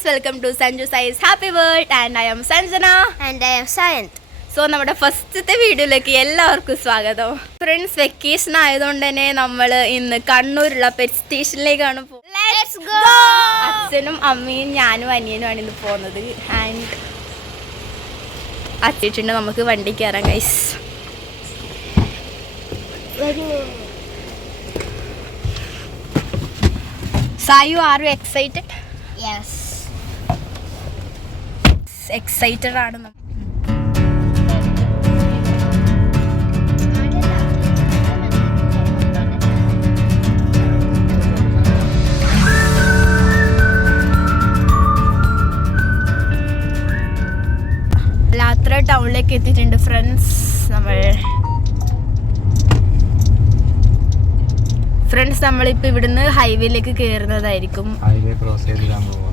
friends, welcome to Sanju Sai's Happy World and I am Sanjana and I am Sayant. So നമ്മുടെ ഫസ്റ്റത്തെ വീഡിയോയിലേക്ക് എല്ലാവർക്കും സ്വാഗതം. Friends, vacation ആയതുകൊണ്ട് തന്നെ നമ്മൾ ഇന്ന് കണ്ണൂരുള്ള പെറ്റ് സ്റ്റേഷനിലേക്കാണ് പോകുന്നത്. അച്ഛനും അമ്മയും ഞാനും അനിയനുമാണ് ഇന്ന് പോകുന്നത്. ആൻഡ് അച്ഛട്ടുണ്ട്, നമുക്ക് വണ്ടി കയറാം guys. Sayu, are you excited? Yes. Excited ആണ് നമ്മൾ. ലാത്ര ടൗണിലേക്ക് എത്തിയിട്ടുണ്ട് ഫ്രണ്ട്സ്. നമ്മളിപ്പോൾ ഇവിടുന്ന് ഹൈവേയിലേക്ക് കയറുന്നതായിരിക്കും. ഹൈവേ ക്രോസ് ചെയ്തിട്ടാണ് പോകുന്നത്.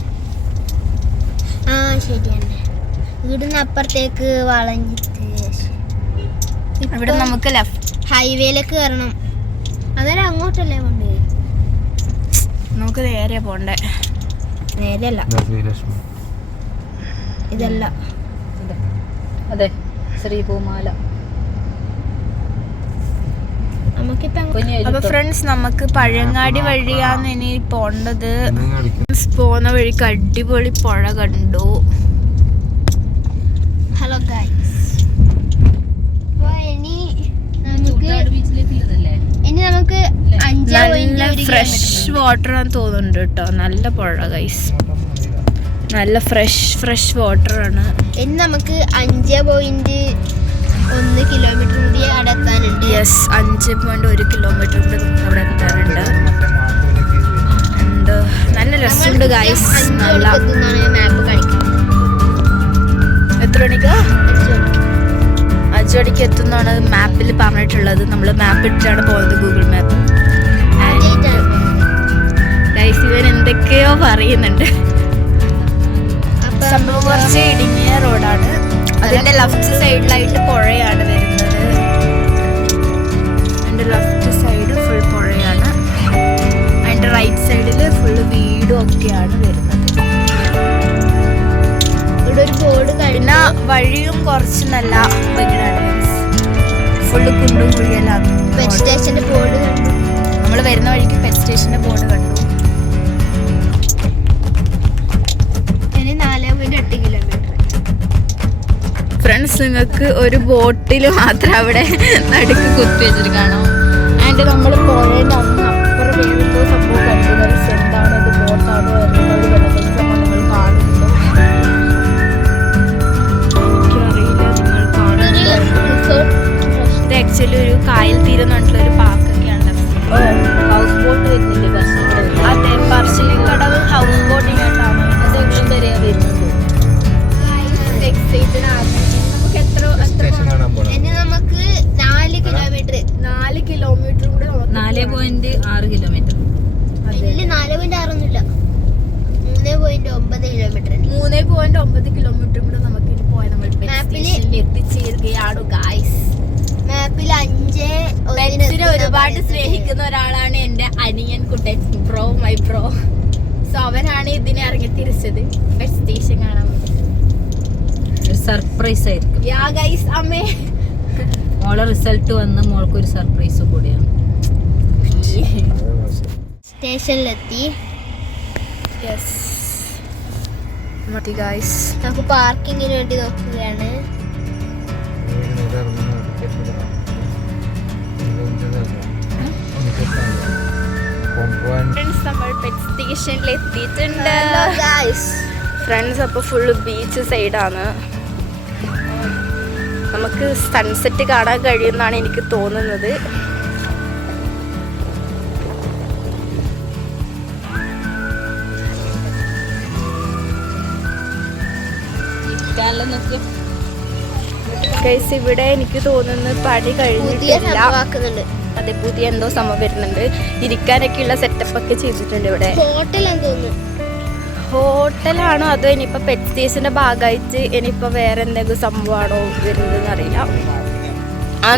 ശരിയാണ്. ഇവിടുന്ന് അപ്പുറത്തേക്ക് വളഞ്ഞിട്ട് ഇവിടെ നമുക്ക് ലെഫ്റ്റ് ഹൈവേയിലേക്ക് കയറണം. അന്നേരം അങ്ങോട്ടല്ലേ പോണ്ടേ? നമുക്ക് നേരെ പോണ്ടേ. നേരെയല്ല, ഇതല്ല. അതെ, ശ്രീഭൂമാല. അപ്പൊ ഫ്രണ്ട്സ്, നമുക്ക് പഴയങ്ങാടി വഴിയാണ് ഇനി പോണ്ടത്. പോകുന്ന വഴിക്ക് അടിപൊളി പുഴ കണ്ടു. ഹലോ ഗൈസ്, ഇനി നമുക്ക് നല്ല ഫ്രഷ് വാട്ടർ ആണെന്ന് തോന്നുന്നുണ്ട് കേട്ടോ. നല്ല പുഴ ഗൈസ്, നല്ല ഫ്രഷ് വാട്ടർ ആണ്. ഇനി നമുക്ക് 5.1 കിലോമീറ്റർ കൂടി അവിടെ എത്താനുണ്ട്. യെസ്, 5.1 കിലോമീറ്റർ കൂടി നമുക്ക് അവിടെ എത്താനുണ്ട്. നല്ല രസമുണ്ട് ഗൈസ്. നല്ല മാപ്പ് കാണിക്കുന്നത്. എത്ര മണിക്കാ? 5 മണിക്ക് എത്തുന്നാണ് മാപ്പിൽ പറഞ്ഞിട്ടുള്ളത്. നമ്മൾ മാപ്പ് ഇട്ടാണ് പോകുന്നത്, ഗൂഗിൾ മാപ്പ്. ഗൈസ്, ഇവൻ എന്തൊക്കെയോ പറയുന്നുണ്ട്. സംഭവം കുറച്ച് ഇടുങ്ങിയ റോഡാണ്. അതിന്റെ ലെഫ്റ്റ് സൈഡിലായിട്ട് പുഴയാണ് വരുന്നത്. അതിന്റെ ലെഫ്റ്റ് സൈഡ് ഫുൾ പുഴയാണ്. അതിന്റെ റൈറ്റ് സൈഡിൽ ഫുള്ള് വീടും ഒക്കെയാണ് വരുന്നത്. ഇവിടെ ഒരു ബോർഡ്, പിന്നെ വഴിയും കുറച്ച് നല്ല ഭംഗിയാണ്. ഫുള്ള് കുണ്ടും കുഴിയെല്ലാം. പെറ്റ് സ്റ്റേഷന്റെ ബോർഡ് കണ്ടു. നമ്മൾ വരുന്ന വഴിക്ക് പെറ്റ് സ്റ്റേഷന്റെ ബോർഡ് കണ്ടു. ഇനി 4.8 കിലോമീറ്റർ. ഫ്രണ്ട്സ്, നിങ്ങൾക്ക് ഒരു ബോട്ടിൽ മാത്രം അവിടെ നടുക്ക് കുത്തി വെച്ചിട്ട് കാണാം. ആൻഡ് നമ്മൾ പോയതിൻ്റെ അന്ന് അപ്പുറം വേറെന്തോ സംഭവം കണ്ടു. എന്താണത്, ബോട്ടാണോ എന്നൊരു വെള്ളത്തിൽ സംഭവം നിങ്ങൾ കാണുന്നുണ്ടോ? എനിക്കറിയില്ല, നിങ്ങൾ കാണുന്നുണ്ടോ? ഇത് ആക്ച്വലി ഒരു കായൽ തീരം എന്ന് പറഞ്ഞിട്ടുള്ള ഒരു പാർക്കൊക്കെയാണ്. ഹൗസ് ബോട്ട് വരുന്നില്ലേ? അതെ, പറശ്ശിനിക്കടവ് ഹൗസ് ബോട്ടിംഗ് ആയിട്ടാണ്. അത് എവിടെ വരെയാ വരുന്നത്? എക്സൈറ്റഡ് ആണ്. ഇനി നമുക്ക് 4 കിലോമീറ്റർ. 4 കിലോമീറ്റർ കൂടെ 4.6 കിലോമീറ്റർ. ഇതില് 4.6 3.9 കിലോമീറ്റർ. 3.9 കിലോമീറ്റർ കൂടെ നമുക്ക് ഇനി പോയാൽ നമ്മൾ എത്തിച്ചേരുകയാണ് ഗായ്സ്. മാപ്പിൽ 5 പെറ്റ്സിനെ ഒരുപാട് സ്നേഹിക്കുന്ന ഒരാളാണ് എന്റെ അനിയൻ കുട്ടൻ, ബ്രോ, മൈ ബ്രോ. സോ അവനാണ് ഇതിനെ ഇറങ്ങി തിരിച്ചത് പെറ്റ് സ്റ്റേഷൻ കാണാൻ. സർപ്രൈസ് ആയിരിക്കും. യാ ഗൈസ്, അമ്മേ മോളെ റിസൾട്ട് വന്ന് മോൾക്കൊരു സർപ്രൈസ് കൂടിയാണ്. സ്റ്റേഷനിലെത്തി. ഗൈസ്, നമുക്ക് പാർക്കിങ്ങിന് വേണ്ടി നോക്കുകയാണ്. ഫ്രണ്ട്സ്, നമ്മൾ പെറ്റ് സ്റ്റേഷനിൽ എത്തിയിട്ടുണ്ട്. ഫ്രണ്ട്സ്, അപ്പോൾ ഫുള്ള് ബീച്ച് സൈഡാണ്. നമുക്ക് സൺസെറ്റ് കാണാൻ കഴിയുമെന്നാണ് എനിക്ക് തോന്നുന്നത്. ഗൈസ്, ഇവിടെ എനിക്ക് തോന്നുന്നു പണി കഴിഞ്ഞിട്ടില്ല. അതെ, പുതിയ എന്തോ സംഭവം വരുന്നുണ്ട്. ഇരിക്കാനൊക്കെയുള്ള സെറ്റപ്പ് ഒക്കെ ചെയ്തിട്ടുണ്ട് ഇവിടെ. ഹോട്ടലാണോ അതോ ഇനിയിപ്പോൾ പെറ്റ് സ്റ്റേഷൻ്റെ ഭാഗമായിട്ട് ഇനിയിപ്പോൾ വേറെ എന്തെങ്കിലും സംഭവമാണോ വരുന്നതെന്ന് അറിയില്ല.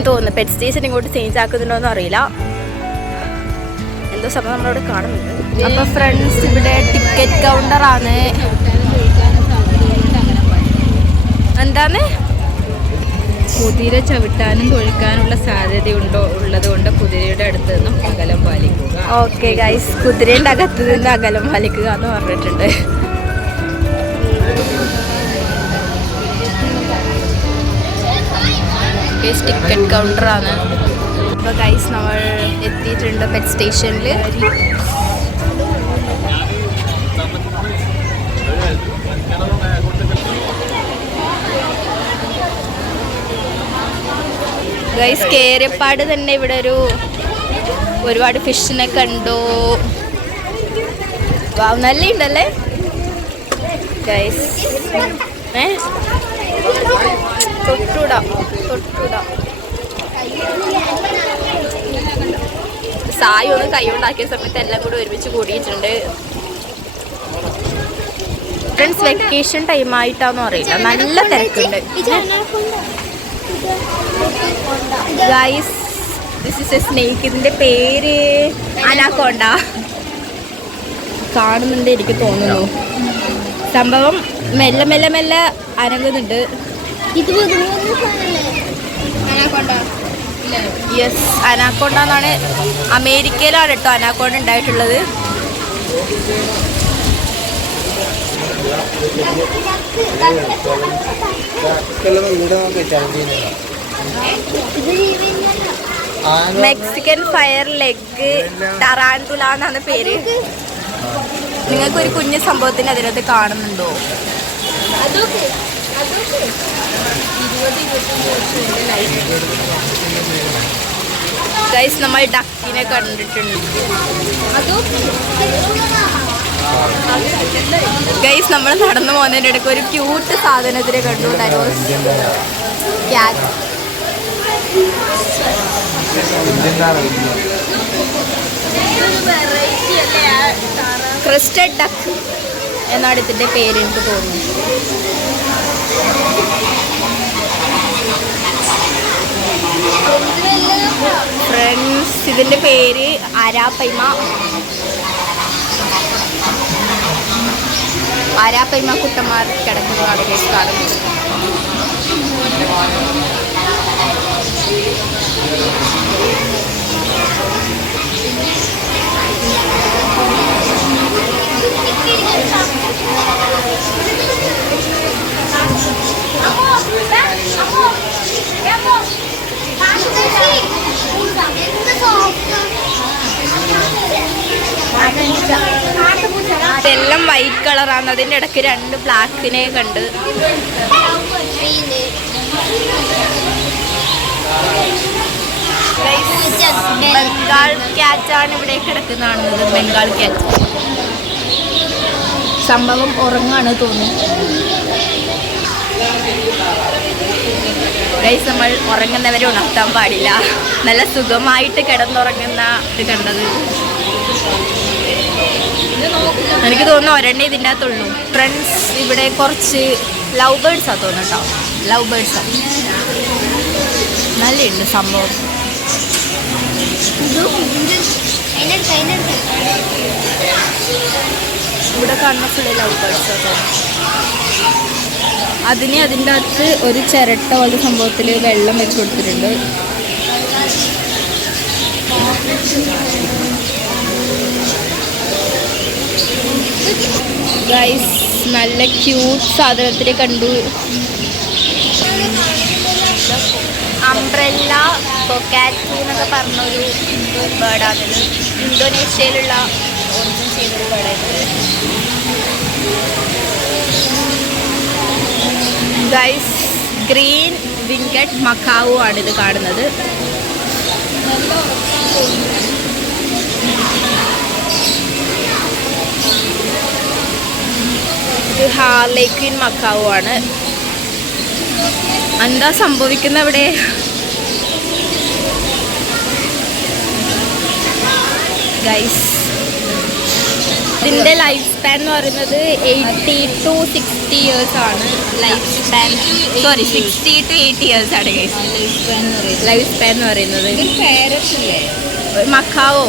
തോന്നുന്നു പെറ്റ് സ്റ്റേഷൻ ഇങ്ങോട്ട് ചേഞ്ച് ആക്കുന്നുണ്ടോയെന്ന് അറിയില്ല. എന്തോ സംഭവം നമ്മളവിടെ കാണുന്നുണ്ട്. അപ്പോൾ ഫ്രണ്ട്സ്, ഇവിടെ ടിക്കറ്റ് കൗണ്ടറാണ്. എന്താന്ന്? കുതിര ചവിട്ടാനും തൊഴിക്കാനുള്ള സാധ്യതയുണ്ടോ ഉള്ളതുകൊണ്ട് കുതിരയുടെ അടുത്ത് നിന്നും അകലം പാലിക്കുക. ഓക്കെ ഗൈസ്, കുതിരയുടെ അകത്ത് നിന്ന് അകലം പാലിക്കുക എന്ന് പറഞ്ഞിട്ടുണ്ട്. ടിക്കറ്റ് കൗണ്ടറാണ്. അപ്പോൾ ഗൈസ് നമ്മൾ എത്തിയിട്ടുണ്ട് പെറ്റ് സ്റ്റേഷനിൽ. ഗൈസ് കേറിയപ്പാട് തന്നെ ഇവിടെ ഒരുപാട് ഫിഷിനെ കണ്ടു. വാവ്, നല്ല ഉണ്ടല്ലേ ഗൈസ്. തൊട്ടൂടാ സായി ഒന്ന് കൈ കൊണ്ടാക്കിയ സമയത്ത് എല്ലാം കൂടെ ഒരുമിച്ച് കൂടിയിട്ടുണ്ട്. ഫ്രണ്ട്സ്, വെക്കേഷൻ ടൈം ആയിട്ടാന്ന് അറിയില്ല, നല്ല തിരക്കുണ്ട്. Guys, this is A snake. ഇതിന്റെ പേര് അനാക്കോണ്ട. കാണുന്നുണ്ട് എനിക്ക് തോന്നുന്നു. സംഭവം മെല്ലെ മെല്ലെ മെല്ലെ അനങ്ങുന്നുണ്ട്. യെസ്, അനാക്കോണ്ട എന്നാണ്. അമേരിക്കയിലാണ് കേട്ടോ അനാക്കോണ്ട ഉണ്ടായിട്ടുള്ളത്. മെക്സിക്കൻ ഫയർ ലെഗ് ടറാൻതുല എന്നാണ് പേര്. നിങ്ങൾക്കൊരു കുഞ്ഞു സംഭവത്തിന് അതിനകത്ത് കാണുന്നുണ്ടോ? ഗൈസ്, നമ്മൾ ഡക്കിനെ കണ്ടിട്ടുണ്ട്. ഗൈസ്, നമ്മൾ നടന്നു പോകുന്നതിൻ്റെ ഇടയ്ക്ക് ഒരു ക്യൂട്ട് സാധനത്തിനെ കണ്ടു. ക്യാറ്റ്. ക്രിസ്റ്റഡ് ഡക്ക് എന്നാണ് ഇതിൻ്റെ പേര്, എനിക്ക് തോന്നുന്നു. ഫ്രണ്ട്സ്, ഇതിൻ്റെ പേര് അരാപ്പൈമ. ആരാപ്പൈമ കുട്ടന്മാർ കിടക്കുന്നതാണ് കേസ് കാണുന്നത്. ഇതെല്ലാം വൈറ്റ് കളറാണ്. അതിൻ്റെ ഇടയ്ക്ക് 2 ബ്ലാക്കിനെ കണ്ട്. ബംഗാൾ ക്യാറ്റാണ് ഇവിടെ കിടക്കുന്നതാണത്. ബംഗാൾ ക്യാറ്റ്. സംഭവം ഉറങ്ങാണ് തോന്നുന്നു. ഗൈസ്, നമ്മൾ ഉറങ്ങുന്നവരെ ഉണർത്താൻ പാടില്ല. നല്ല സുഖമായിട്ട് കിടന്നുറങ്ങുന്ന ഇത് കണ്ടത്. എനിക്ക് തോന്നുന്നു ഒരെണ്ണേ ഇതിൻ്റെ അകത്തുള്ളൂ. ഫ്രണ്ട്സ്, ഇവിടെ കുറച്ച് ലവ് ബേർഡ്സാണ് തോന്നുന്നു കേട്ടോ. ലവ് ബേർഡ്സാണ്. നല്ലുണ്ട് സംഭവം. ഇവിടെ കാണുന്ന ഫുള്ള് ലവ് ബേർഡ്സാണ് തോന്നുന്നു. അതിന് അതിൻ്റെ അകത്ത് ഒരു ചിരട്ട പോലത്തെ സംഭവത്തിൽ വെള്ളം വെച്ച് കൊടുത്തിട്ടുണ്ട്. ഗൈസ്, നല്ല ക്യൂട്ട് സാധനത്തിനെ കണ്ടു. അംബ്രല്ല കൊക്കാറ്റു എന്നൊക്കെ പറഞ്ഞൊരു ബേർഡാണിത്. ഇന്തോനേഷ്യയിലുള്ള ഒറിജിൻ ചെയ്തൊരു ബേർഡായിട്ട്. ഗൈസ്, ഗ്രീൻ വിങ്കഡ് മക്കാവു ആണിത് കാണുന്നത്. ഇത് ഹാർലേക്വിൻ മക്കാവു ആണ്. എന്താ സംഭവിക്കുന്ന ഇവിടെ? ഗൈസ്, ഇതിൻ്റെ ലൈഫ് സ്പാൻ എന്ന് പറയുന്നത് 80 to 60 years ആണ്. ലൈഫ് സ്പാൻ 60 to 80 years ആണ് ഗൈസ് ലൈഫ് സ്പാൻ എന്ന് പറയുന്നത്. മക്കാവോ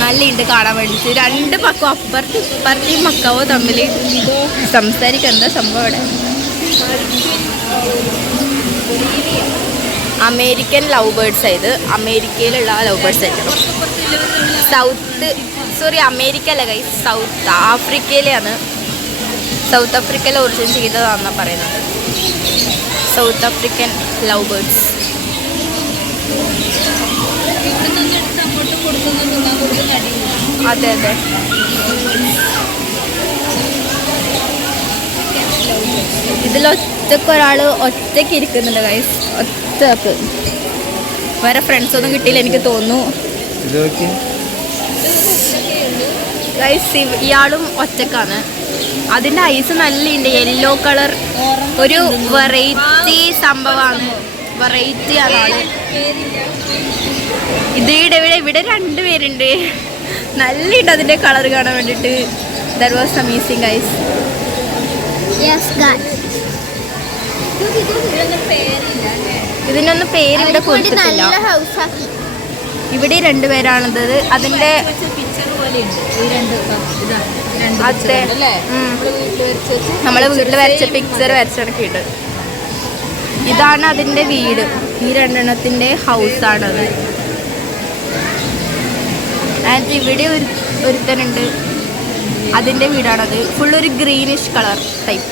നല്ലുണ്ട് കാണാൻ വേണ്ടിയിട്ട്. 2 പക്കവും അപ്പുറത്ത് ഇപ്പുറത്തെയും മക്കാവോ തമ്മിൽ സംസാരിക്കുക. എന്താ സംഭവം ഇവിടെ? അമേരിക്കൻ ലവ് ബേർഡ്സ് ഇത് അമേരിക്കയിലുള്ള ലവ് ബേർഡ്സ് ആയിരിക്കും. അമേരിക്ക അല്ല ഗൈസ്, സൗത്ത് ആഫ്രിക്കയിലാണ്. സൗത്ത് ആഫ്രിക്കയിൽ ഒറിജിൻ ചെയ്തതാണെന്നാണ് പറയുന്നത്. South African love birds. അതെ അതെ. ഇതിൽ ഒറ്റക്കൊരാൾ ഒറ്റയ്ക്ക് ഇരിക്കുന്നുണ്ട് ഗൈസ്, ഒറ്റക്ക്. വേറെ ഫ്രണ്ട്സ് ഒന്നും കിട്ടിയില്ല എനിക്ക് തോന്നുന്നു ഗൈസ്. ഇയാളും ഒറ്റക്കാണ്. അതിൻ്റെ ഐസ് നല്ലുണ്ട്, യെല്ലോ കളർ. ഒരു വെറൈറ്റി സംഭവമാണ്, വെറൈറ്റി ആണ്. ഇവിടെ 2 പേരുണ്ട്. നല്ലുണ്ട് അതിൻ്റെ കളർ കാണാൻ വേണ്ടിയിട്ട്. That was amazing guys. ഇതിനൊന്നും പേര് ഇവിടെ കൊടുത്തിട്ടില്ല. ഇവിടെ 2 പേരാണത്. അതിന്റെ അതെ, നമ്മളെ വീട്ടിൽ വരച്ച പിക്ചർ വരച്ചണക്കിട്ട്. ഇതാണ് അതിന്റെ വീട്. ഈ 2 എണ്ണത്തിന്റെ ഹൗസാണത്. ആൻഡ് ഇവിടെ ഒരുത്തനുണ്ട്, അതിന്റെ വീടാണത്. ഫുള്ളൊരു ഗ്രീനിഷ് കളർ ടൈപ്പ്.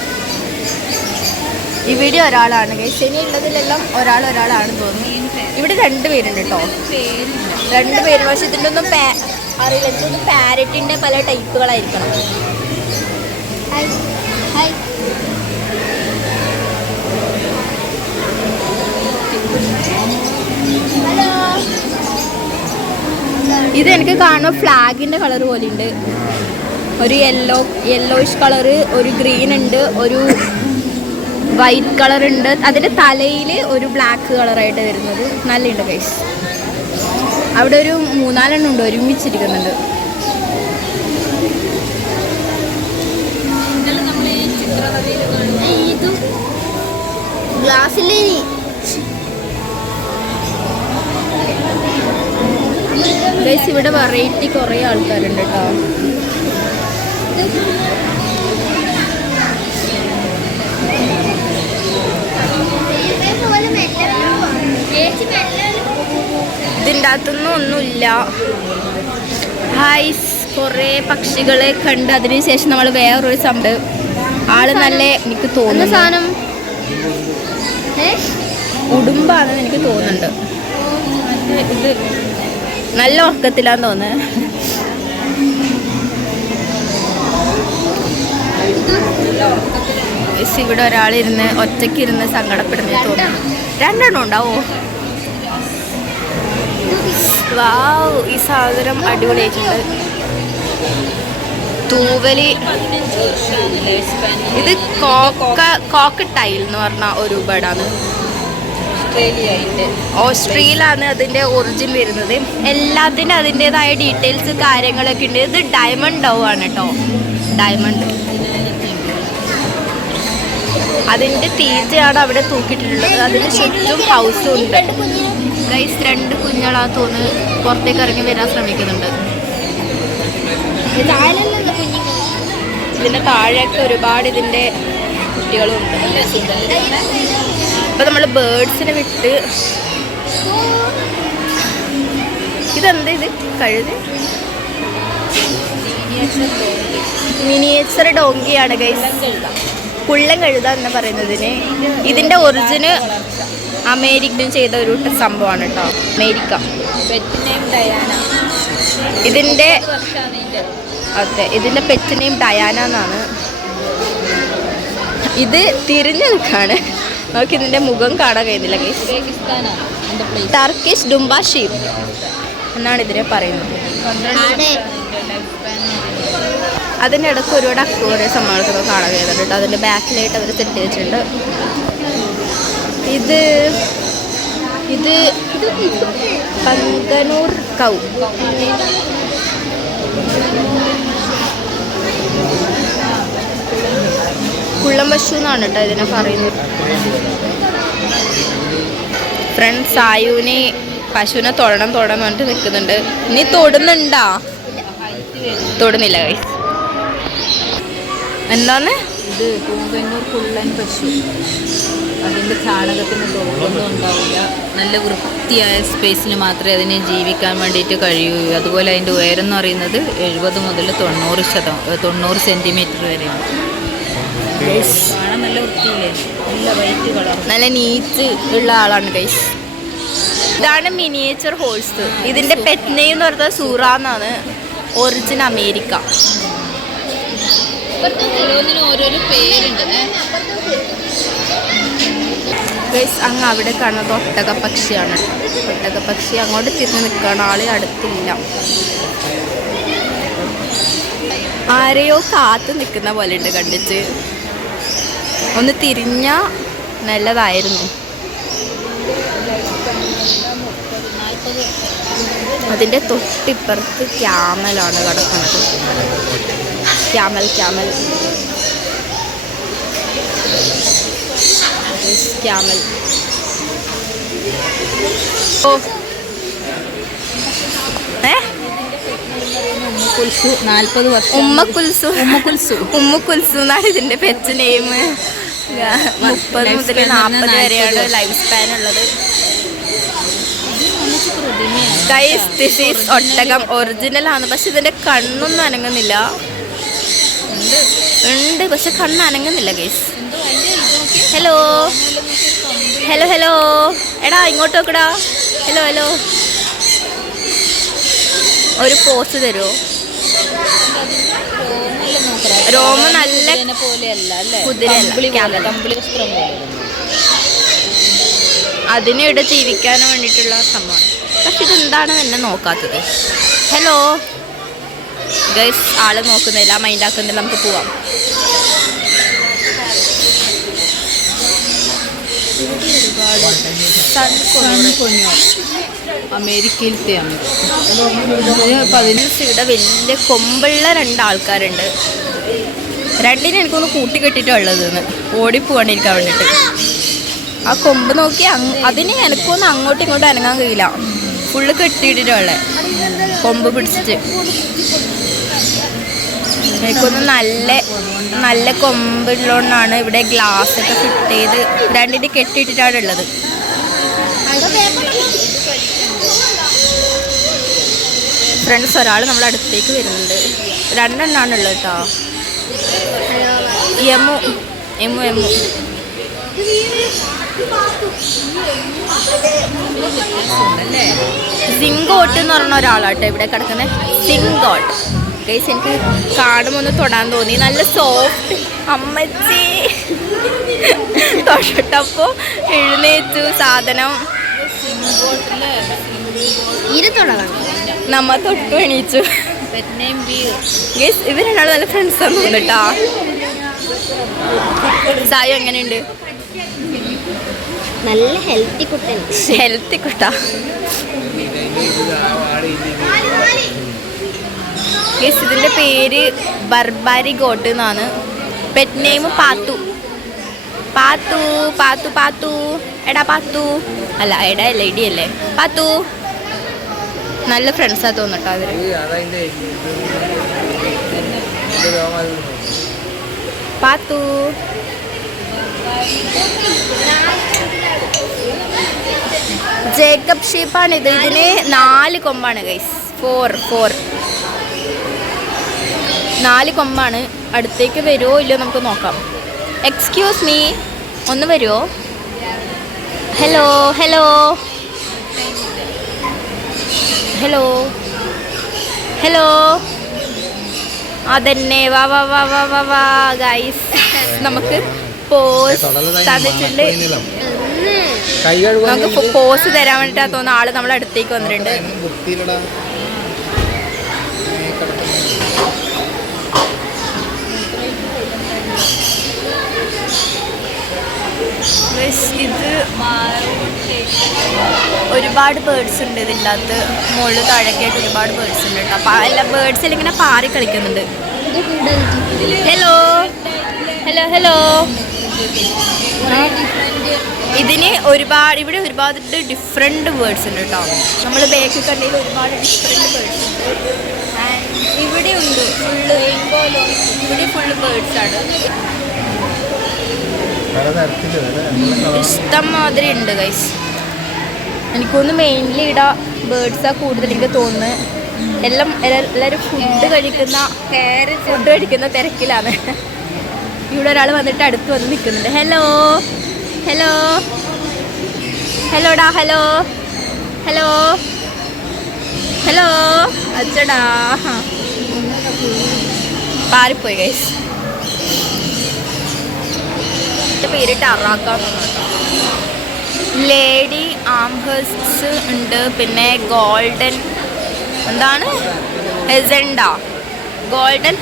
ഇവിടെ ഒരാളാണ് ഗൈസ്. ഇനിയുള്ളതിലെല്ലാം ഒരാളാണ് തോന്നുന്നു. ഇവിടെ 2 പേരുണ്ട് കേട്ടോ, 2 പേര്. പക്ഷെ ഇതിൻ്റെ ഒന്നും അറിയില്ല. ഇതൊന്നും പാരറ്റിൻ്റെ പല ടൈപ്പുകളായിരിക്കണം. ഇത് എനിക്ക് കാണുമ്പോൾ ഫ്ലാഗിൻ്റെ കളർ പോലെ ഉണ്ട്. ഒരു യെല്ലോയിഷ് കളറ്, ഒരു ഗ്രീൻ ഉണ്ട്, ഒരു വൈറ്റ് കളർ ഉണ്ട്. അതിൻ്റെ തലയിൽ ഒരു ബ്ലാക്ക് കളറായിട്ട് വരുന്നത് നല്ലുണ്ട് ഗൈസ്. അവിടെ ഒരു 3-4 എണ്ണം ഉണ്ട്, ഒരുമിച്ചിരിക്കുന്നുണ്ട്. ഗ്ലാസ്സിലെ ഗൈസ് ഇവിടെ വെറൈറ്റി കുറേ ആൾക്കാരുണ്ട് കേട്ടോ. ഇതിൻ്റെ അകത്തൊന്നും ഒന്നുമില്ല. ഹായ്സ്, കുറേ പക്ഷികളെ കണ്ട് അതിനുശേഷം നമ്മൾ വേറൊരു സംഭവം ആള് നല്ല എനിക്ക് തോന്നുന്നു സാധനം ഉടുമ്പാണെന്ന് എനിക്ക് തോന്നുന്നുണ്ട്. ഇത് നല്ല ഉറക്കത്തിലാന്ന് തോന്നുന്നത്. ഇവിടെ ഒരാളിരുന്ന് ഒറ്റയ്ക്കിരുന്ന് സങ്കടപ്പെടുന്ന തോന്നുന്നു. 2 എണ്ണം ഉണ്ടാവോ? വാവ്, ഈ സാധനം അടിപൊളിയായിട്ടുണ്ട്. തൂവലി. ഇത് കോക്കട്ടൈൽ എന്ന് പറഞ്ഞ ഒരു ബേർഡാണ്. ഓസ്ട്രേലിയയിലാണ് അതിൻ്റെ ഒറിജിൻ വരുന്നത്. എല്ലാത്തിനും അതിൻ്റെതായ ഡീറ്റെയിൽസ് കാര്യങ്ങളൊക്കെ ഉണ്ട്. ഇത് ഡയമണ്ട് ഡവ് ആണ് കേട്ടോ, ഡയമണ്ട്. അതിൻ്റെ തീറ്റയാണ് അവിടെ തൂക്കിയിട്ടുള്ളത്. അതിന് ചുറ്റും ഹൗസും ഉണ്ട് ഗൈസ്. 2 കുഞ്ഞുങ്ങളാ തോന്നുന്നു പുറത്തേക്ക് ഇറങ്ങി വരാൻ ശ്രമിക്കുന്നുണ്ട്. ഇതിൻ്റെ താഴെയൊക്കെ ഒരുപാട് ഇതിൻ്റെ കുട്ടികളുണ്ട്. അപ്പോൾ നമ്മൾ ബേർഡ്സിനെ വിട്ട് ഇതെന്താ ഇത്? കഴുത്, മിനിയേച്ചർ ഡോങ്കിയാണ് ഗൈസ്. കുള്ളൻ കഴുത എന്ന് പറയുന്നതിന്. ഇതിൻ്റെ ഒറിജിന് അമേരിക്കൻ ചെയ്ത ഒരു സംഭവമാണ് കേട്ടോ, അമേരിക്ക. ഇതിൻ്റെ അതെ, ഇതിൻ്റെ പെറ്റ് നെയിം ഡയാന എന്നാണ്. ഇത് തിരിഞ്ഞു നിൽക്കാണ്, നോക്കി ഇതിൻ്റെ മുഖം കാണാൻ കഴിയുന്നില്ല ഗൈസ്. ടർക്കിഷ് ഡുംബ ഷീപ്പ് എന്നാണ് ഇതിനെ പറയുന്നത്. അതിൻ്റെ ഇടയ്ക്ക് ഒരുപാട് അക്വേറിയസ് നമ്മൾക്ക് കാണാൻ കഴിയുന്നുണ്ട് കേട്ടോ. അതിൻ്റെ ബാക്കിലായിട്ട് അവർ സെറ്റ് വെച്ചിട്ടുണ്ട്. ഇത് പന്തനൂർ കൗ. കുള്ളം പശു എന്നാണ് കേട്ടോ ഇതിനെ പറയുന്നത്. ഫ്രണ്ട്സ്, സായുവിനെ പശുവിനെ തൊടണം പറഞ്ഞിട്ട് നിൽക്കുന്നുണ്ട്. നീ തൊടുന്നുണ്ടാ? തൊടുന്നില്ല ഗൈസ്. എന്താണ് ഇത് പൂങ്കന്നൂർ കുള്ളൻ പശു. അതിൻ്റെ ചാണകത്തിന് തൊഴിലൊന്നും ഉണ്ടാവില്ല. നല്ല വൃത്തിയായ സ്പേസിൽ മാത്രമേ അതിന് ജീവിക്കാൻ വേണ്ടിയിട്ട് കഴിയൂ. അതുപോലെ അതിൻ്റെ ഉയരം എന്ന് പറയുന്നത് 70 മുതൽ 90 സെൻറ്റിമീറ്റർ വരെയാണ്. കാണാൻ നല്ല വൃത്തിയില്ലേ, നല്ല വൈറ്റ് കളർ, നല്ല നീറ്റ് ഉള്ള ആളാണ് ഗൈസ്. ഇതാണ് മിനിയേച്ചർ ഹോഴ്സ്. ഇതിന്റെ പെറ്റ് നെയിം എന്ന് പറഞ്ഞാൽ സൂറ എന്നാണ്. Origin America. ഓരോന്നിനും ഓരോരോ പേരുണ്ട്. ഗൈസ് അങ്ങ് അവിടെ കാണുന്നത് ഒട്ടക പക്ഷിയാണ്. ഒട്ടക പക്ഷി അങ്ങോട്ട് തിരിഞ്ഞ് നിൽക്കണം, ആള് അടുത്തില്ല. ആരെയോ കാത്തു നിൽക്കുന്ന പോലെ ഉണ്ട് കണ്ടിട്ട്. ഒന്ന് തിരിഞ്ഞ നല്ലതായിരുന്നു. അതിൻ്റെ തൊട്ടിപ്പുറത്ത് ക്യാമലാണ് കിടക്കുന്നത്. Camel camel camel. ഓ കുൽസു 40 വർഷം. ഉമ്മക്കുൽസു ഉമ്മക്കുൽസു എന്നാണ് ഇതിൻ്റെ പെറ്റ് നെയിം. 30 മുതൽ 40 വരെയാണ് ലൈഫ് സ്പാൻ ഉള്ളത്. ഗൈസ് ദിസ് ഈസ് ഒട്ടകം. ഒറിജിനൽ ആണ്, പക്ഷെ ഇതിൻ്റെ കണ്ണൊന്നും അനങ്ങുന്നില്ല. ഉണ്ട് പക്ഷെ കണ്ണ് അനങ്ങുന്നില്ല ഗൈസ്. ഹലോ ഹലോ ഹലോ, എടാ ഇങ്ങോട്ട് നോക്കടാ. ഹലോ ഹലോ, ഒരു പോസ് തരുമോ? രോമ നല്ല കുതിരയല്ല, അതിനിടെ ജീവിക്കാൻ വേണ്ടിയിട്ടുള്ള സംഭവമാണ്. പക്ഷെ ഇതെന്താണ് എന്നെ നോക്കാത്തത്? ഹലോ ഗൈസ്, ആള് നോക്കുന്നില്ല, മൈൻഡാക്കുന്നില്ല. നമുക്ക് പോവാം. അമേരിക്കയിലത്തെയാണ്. ഇവിടെ വലിയ കൊമ്പുള്ള 2 ആൾക്കാരുണ്ട്. രണ്ടിനെ എനിക്കൊന്ന് കൂട്ടിക്കെട്ടിട്ടുള്ളതെന്ന് ഓടിപ്പോവാണ്ടിരിക്കാൻ വേണ്ടിയിട്ട്. ആ കൊമ്പ് നോക്കി അതിന് എനിക്കൊന്നും അങ്ങോട്ടും ഇങ്ങോട്ടും അനങ്ങാൻ കഴിയില്ല. ഫുള്ള് കെട്ടിയിട്ടിട്ടുള്ള കൊമ്പ് പിടിച്ചിട്ട്. എനിക്കൊന്ന് നല്ല കൊമ്പുള്ളതുകൊണ്ടാണ് ഇവിടെ ഗ്ലാസ് ഒക്കെ ഫിറ്റ് ചെയ്ത് രണ്ടിൻ്റെ കെട്ടിയിട്ടിട്ടാണ് ഉള്ളത്. ഫ്രണ്ട്സ്, ഒരാൾ നമ്മുടെ അടുത്തേക്ക് വരുന്നുണ്ട്. 2 എണ്ണാണുള്ളത് കേട്ടോ. Emu emu emu. സിങ്കോട്ട് എന്ന് പറഞ്ഞ ഒരാളാട്ടോ ഇവിടെ കിടക്കുന്നത്. സിങ്കോട്ട് ഗൈസ്, എനിക്ക് കാണുമ്പോൾ ഒന്ന് തൊടാൻ തോന്നി. നല്ല സോഫ്റ്റ്. അമ്മച്ചി തൊട്ടപ്പോൾ എഴുന്നേറ്റു സാധനം. നമ്മ തൊട്ടു എണീച്ചു. ഗൈസ്, ഇവർ 2 നല്ല ഫ്രണ്ട്സ് ആണ് തോന്നിട്ടാ. സായി എങ്ങനെയുണ്ട്? നല്ല ഹെൽത്തി കുട്ടൻ. ഹെൽത്തി കുട്ടാ. ഗൈസ്, ഇതിൻ്റെ പേര് ബർബാരി ഗോട്ട് എന്നാണ്. പെറ്റ് നെയിം പാത്തു. പാത്തു പാത്തു പാത്തു. എടാ പാത്തു. അല്ല എടാ അല്ല, ഇടിയല്ലേ. പാത്തു. നല്ല ഫ്രണ്ട്സാ തോന്നട്ടോ അവര്. പാത്തു. ജേക്കബ് ഷീപ്പാണിത്. ഇതിന് 4 കൊമ്പാണ് ഗൈസ്. 4 4 കൊമ്പാണ്. അടുത്തേക്ക് വരുമോ ഇല്ലയോ നമുക്ക് നോക്കാം. എക്സ്ക്യൂസ് മീ, ഒന്ന് വരുമോ? Hello hello hello hello. അതന്നെ, വാ വാ വാ വാ വാ വാ ഗൈസ്. നമുക്ക് പോസ് തന്നിട്ടുണ്ട്. നമുക്ക് പോസ് തരാൻ വേണ്ടിയിട്ടാ തോന്നുന്നു ആള് നമ്മളെ അടുത്തേക്ക് വന്നിട്ടുണ്ട്. ഇത് ഒരുപാട് ബേർഡ്സ് ഉണ്ട് ഇതിൻ്റെ അകത്ത്. മുകളിൽ താഴേക്കായിട്ട് ഒരുപാട് ബേർഡ്സ് ഉണ്ട് കേട്ടോ. അപ്പോൾ എല്ലാ ബേർഡ്സിൽ ഇങ്ങനെ പാറി കളിക്കുന്നുണ്ട്. Hello hello hello. ഇതിന് ഇവിടെ ഒരുപാട് ഡിഫറെൻറ്റ് ബേർഡ്സ് ഉണ്ട് കേട്ടോ. നമ്മൾ ബാക്കിൽ കണ്ടതിൽ ഒരുപാട് ഡിഫറെൻറ്റ് ബേർഡ്സ് ഉണ്ട്. ഇവിടെ ഇവിടെ ഉണ്ട് ഫുള്ള് ഇവിടെ ഫുള്ള് ബേർഡ്സ് ആണ്. ഇഷ്ടം മാതിരി ഉണ്ട് ഗൈസ്. എനിക്കൊന്ന് മെയിൻലി ഇവിടെ ബേർഡ്സാ കൂടുതൽ എനിക്ക് തോന്നുന്നത്. എല്ലാവരും ഫുഡ് കഴിക്കുന്ന തിരക്കിലാണ്. ഇവിടെ ഒരാൾ വന്നിട്ട് അടുത്ത് വന്ന് നിൽക്കുന്നുണ്ട്. ഹലോ ഹലോ ഹലോടാ ഹലോ ഹലോ ഹലോ അച്ചടാ പാറിപ്പോയി ഗൈസ്. എൻ്റെ പേര് ടറാക്കാന്ന്. ലേഡി ആംഹേഴ്സ് ഉണ്ട്. പിന്നെ ഗോൾഡൻ എന്താണ് ഹെസൻഡാ ഗോൾഡൻ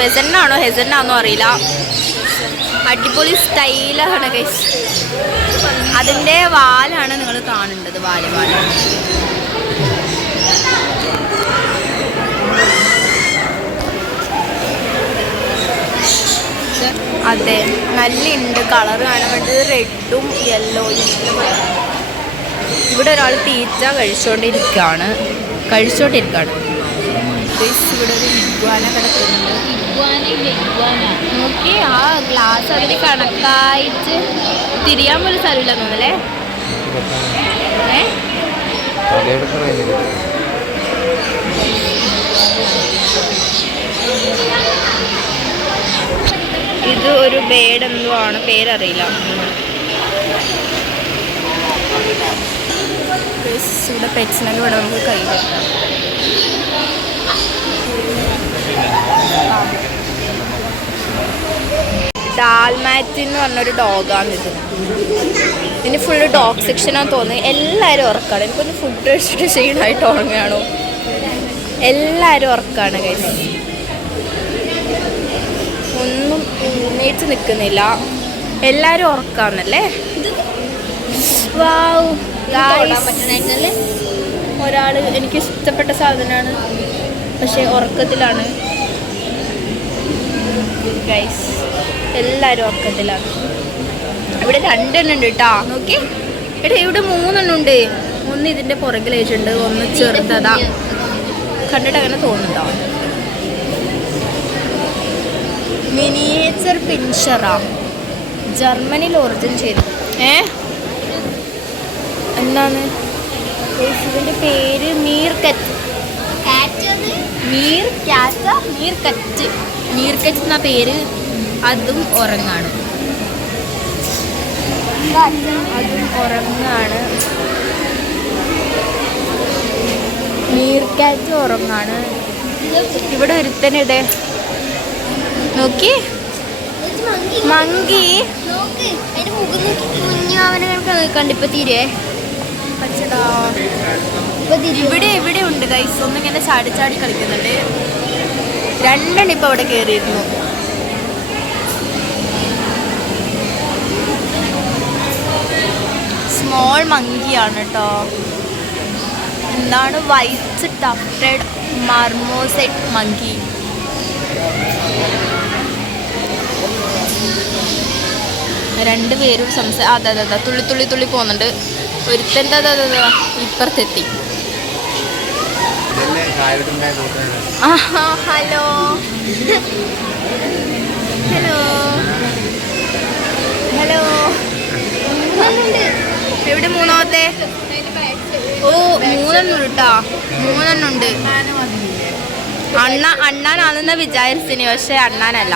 പെസൻ്റാണോ ഹെസൻ്റാണോ അറിയില്ല. അടിപൊളി സ്റ്റൈലാണ് ഗൈസ്. അതിൻ്റെ വാലാണ് നിങ്ങൾ കാണേണ്ടത്. വാല് അതെ നല്ല ഉണ്ട്. കളർ കാണാൻ വേണ്ടത് റെഡും യെല്ലോയും. ഇവിടെ ഒരാൾ തീറ്റ കഴിച്ചുകൊണ്ടിരിക്കുകയാണ്. ഇവിടെ ഒരു ഇഗ്വാന കിടക്കുന്നുണ്ട്. നോക്കി ആ ഗ്ലാസ് അതിന് കണക്കായിട്ട് തിരിയാൻ പോലും സ്ഥലമില്ല തോന്നല്ലേ. ഇത് ഒരു ബേഡ് എന്തോ ആണ്, പേരറിയില്ല. ഇവിടെ പെറ്റ്സിനൊക്കെ ഇവിടെ നമുക്ക് കൈ വെക്കാം. ഡാൽമാറ്റിൻ എന്ന് പറഞ്ഞൊരു ഡോഗാണിത്. ഇതിന് ഫുള്ള് ഡോഗ് സെക്ഷനാന്ന് തോന്നുന്നു. എല്ലാവരും ഉറക്കാണ്. എനിക്കൊന്ന് ഫുഡ് കഴിച്ചിട്ട് ക്ഷീണമായിട്ട് ഉറങ്ങുകയാണോ. എല്ലാവരും ഉറക്കാണ് ഗൈസ്. ഒന്നും എഴുന്നേറ്റ് നിൽക്കുന്നില്ല. എല്ലാവരും ഉറക്കാന്നല്ലേ. വാവ് ഒരാൾ എനിക്ക് ഇഷ്ടപ്പെട്ട സാധനമാണ്, പക്ഷെ ഉറക്കത്തിലാണ് ഗൈസ്. എല്ലാവരും ഉറക്കത്തിലാണ്. ഇവിടെ 2 എണ്ണം ഉണ്ട് കേട്ടോ. നോക്കി എടാ, ഇവിടെ 3 എണ്ണം ഉണ്ട്. ഒന്ന് ഇതിൻ്റെ പുറകിൽ വെച്ചിട്ടുണ്ട്, ഒന്ന് ചെറുതതാ. കണ്ടിട്ട് അങ്ങനെ തോന്നുന്നുണ്ടോ? മിനിയേച്ചർ പിൻഷറാ, ജർമ്മനിയിൽ ഒറിജിൻ ചെയ്തു. എന്താണ് ഇതിൻ്റെ പേര്? മീർക്കറ്റ് എന്ന പേര്. അതും ഉറങ്ങാണ്. മീർക്കാറ്റ് ഉറങ്ങാണ്. ഇവിടെ ഒരുത്തനിടെ നോക്കി മങ്കി അവനെ കണ്ടിപ്പോ തീരെ പച്ചടാ. ഇവിടെ ഉണ്ട് ഗൈസ്. ഒന്നിങ്ങനെ ചാടി കളിക്കുന്നുണ്ട്. 2 എണ്ണം ഇപ്പൊ അവിടെ കയറിയിരുന്നു. സ്മോൾ മങ്കിയാണ് കേട്ടോ. എന്താണ് വൈറ്റ് ടഫ്റ്റഡ് മാർമോസെറ്റ് മങ്കി. രണ്ടുപേരും അതെ തുള്ളി പോകുന്നുണ്ട്. ഒരുത്തൻ്റെ ഇപ്പുറത്തെത്തി. ഹലോ ഹലോ ഹലോ എവിടെ മൂന്നാമത്തെ? ഓ 3 എണ്ണം കേട്ടോ. 3 എണ്ണം ഉണ്ട്. അണ്ണാനാണെന്ന് വിചാരിച്ചിന്, പക്ഷെ അണ്ണാനല്ല.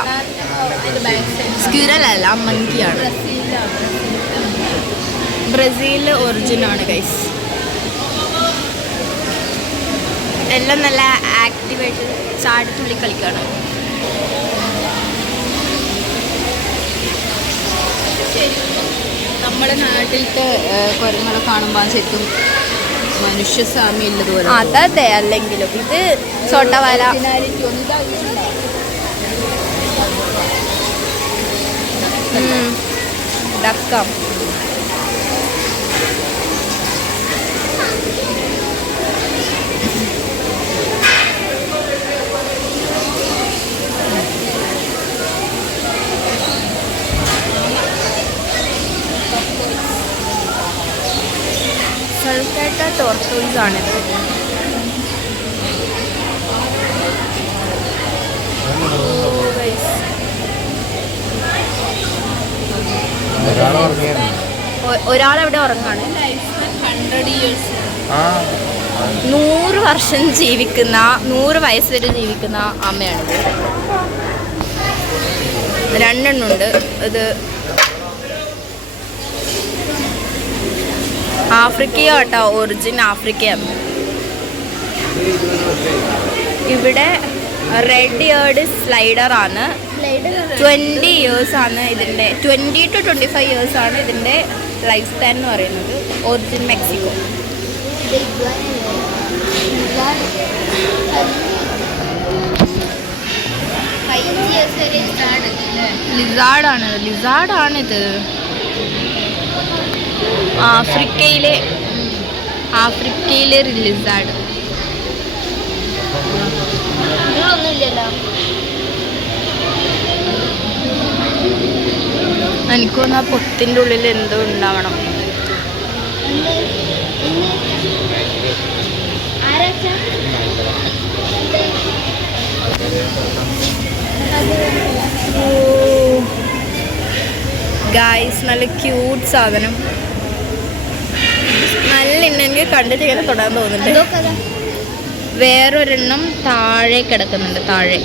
സ്ക്വിറലല്ല, മങ്കിയാണ്. ബ്രസീലിൽ ഒറിജിനാണ് ഗൈസ്. എല്ലാം നല്ല ആക്റ്റീവായിട്ട് ചാടി കളിക്കാണ്. നമ്മുടെ നാട്ടിലത്തെ കുരങ്ങളെ കാണുമ്പോൾ ശരിക്കും മനുഷ്യ സാമ്യം ഉള്ളതുപോലെ. അതെ, അല്ലെങ്കിലും ഇത് ചോട്ടവാല. ഡക്കം സൾഫേറ്റ ടോർട്ടോയിസ് ആണിത്. ഒരാളെവിടെ ഉറങ്ങാണ്. 100 വർഷം ജീവിക്കുന്ന 100 വയസ്സ് വരെ ജീവിക്കുന്ന അമ്മയാണിത്. 2 എണ്ണമുണ്ട്. ഇത് ആഫ്രിക്കയോ കേട്ടോ, ഒറിജിൻ ആഫ്രിക്കയാണ്. ഇവിടെ റെഡ് ഇയേർഡ് സ്ലൈഡർ ആണ്. 20 ഇയേഴ്സ് ആണ് ഇതിൻ്റെ, 20 to 25 ഇയേഴ്സ് ആണ് ഇതിൻ്റെ ലൈഫ് സ്പാൻ എന്ന് പറയുന്നത്. Origin Mexico. ലിസാർഡാണിത്. ആഫ്രിക്കയിലെ ലിസാർഡ്. എനിക്കൊന്ന് ആ പൊത്തിൻ്റെ ഉള്ളിൽ എന്തോ ഉണ്ടാവണം. ഗായ്സ്, നല്ല ക്യൂട്ട് സാധനം. നല്ല എനിക്ക് കണ്ടിട്ട് ഇങ്ങനെ തൊടാൻ തോന്നുന്നുണ്ട്. വേറൊരെണ്ണം താഴെ കിടക്കുന്നുണ്ട്, താഴെ.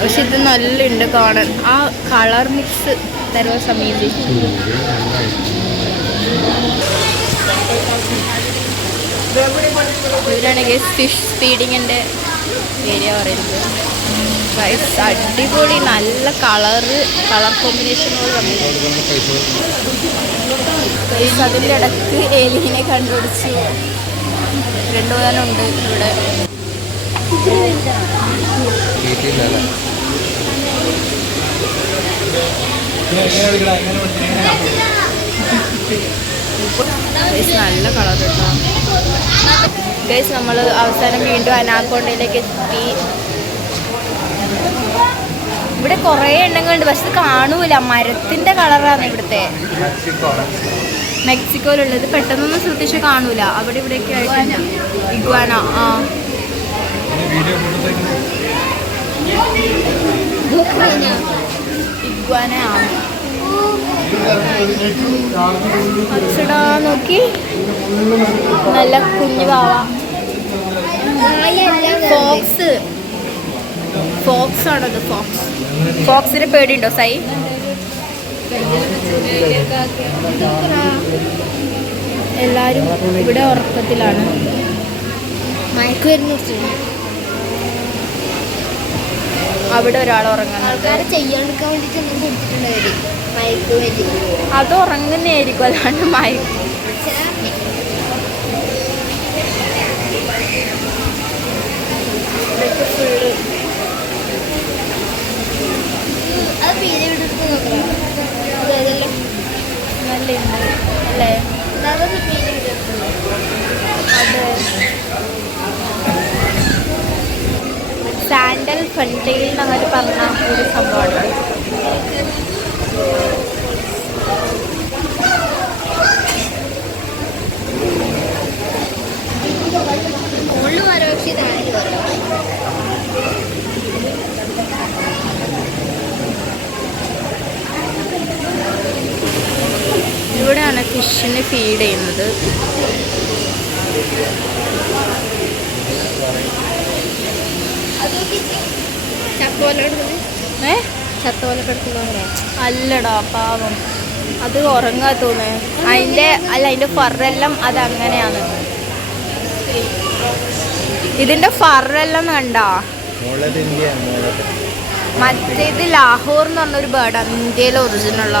പക്ഷെ ഇത് നല്ല ഉണ്ട് കാണാൻ. ആ കളർ മിക്സ് തരുവ സമീപി. ഇവരാണ് ഫിഷ് ഫീഡിങ്ങിൻ്റെ ഏരിയ പറയുന്നത്. അടിപൊളി, നല്ല കളർ കോമ്പിനേഷനുകൾ വന്നിട്ടുണ്ട്. അതിൻ്റെ ഇടയ്ക്ക് എലിനെ കണ്ടുപിടിച്ചു. 2 ഉണ്ട് ഇവിടെ. നല്ല കളർ കേട്ടോ ഗൈസ്. നമ്മൾ അവസാനം വീണ്ടും അനാക്കോണ്ടയിലേക്ക് എത്തി. ഇവിടെ കുറേ എണ്ണങ്ങളുണ്ട്, പക്ഷെ ഇത് കാണൂല. മരത്തിൻ്റെ കളറാണ് ഇവിടുത്തെ. മെക്സിക്കോയിലുള്ളത് പെട്ടെന്നൊന്നും ശ്രദ്ധിച്ച് കാണൂല. അവിടെ ഇവിടെയൊക്കെ ആയിട്ട് ഇഗ്വാന. ഇഗ്വാന ആണ്. അച്ചടാ നോക്കി, നല്ല കുഞ്ഞു വാവ. ഫോക്സ് ആണത്. ഫോക്സിന് പേടിയുണ്ടോ സൈ? എല്ലാരും ഇവിടെ ഉറക്കത്തിലാണ്. അവിടെ ഒരാൾ ഉറങ്ങുന്നുണ്ട്. അത് ഉറങ്ങുന്നതായിരിക്കും, അല്ലാണ്ട് മയക്കും. ഫുള്ള് നല്ല അല്ലേ? അതെ. സാൻഡൽ ഫൺടെയിൽ എന്നങ്ങനെ പറഞ്ഞ ഒരു സംഭവമാണ്. ഇവിടെയാണ് ഫിഷിനെ ഫീഡ് ചെയ്യുന്നത്. അല്ലടാ പാവം, അത് ഉറങ്ങാൻ തോന്നേ. അതിൻ്റെ ഫറെല്ലാം അതങ്ങനെയാണ്. ഇതിൻ്റെ ഫറെല്ലാം കണ്ടാ. മറ്റേത് ലാഹോർ എന്ന് പറഞ്ഞൊരു ബേർഡാണ്, ഇന്ത്യയിലെ ഒറിജിനുള്ള.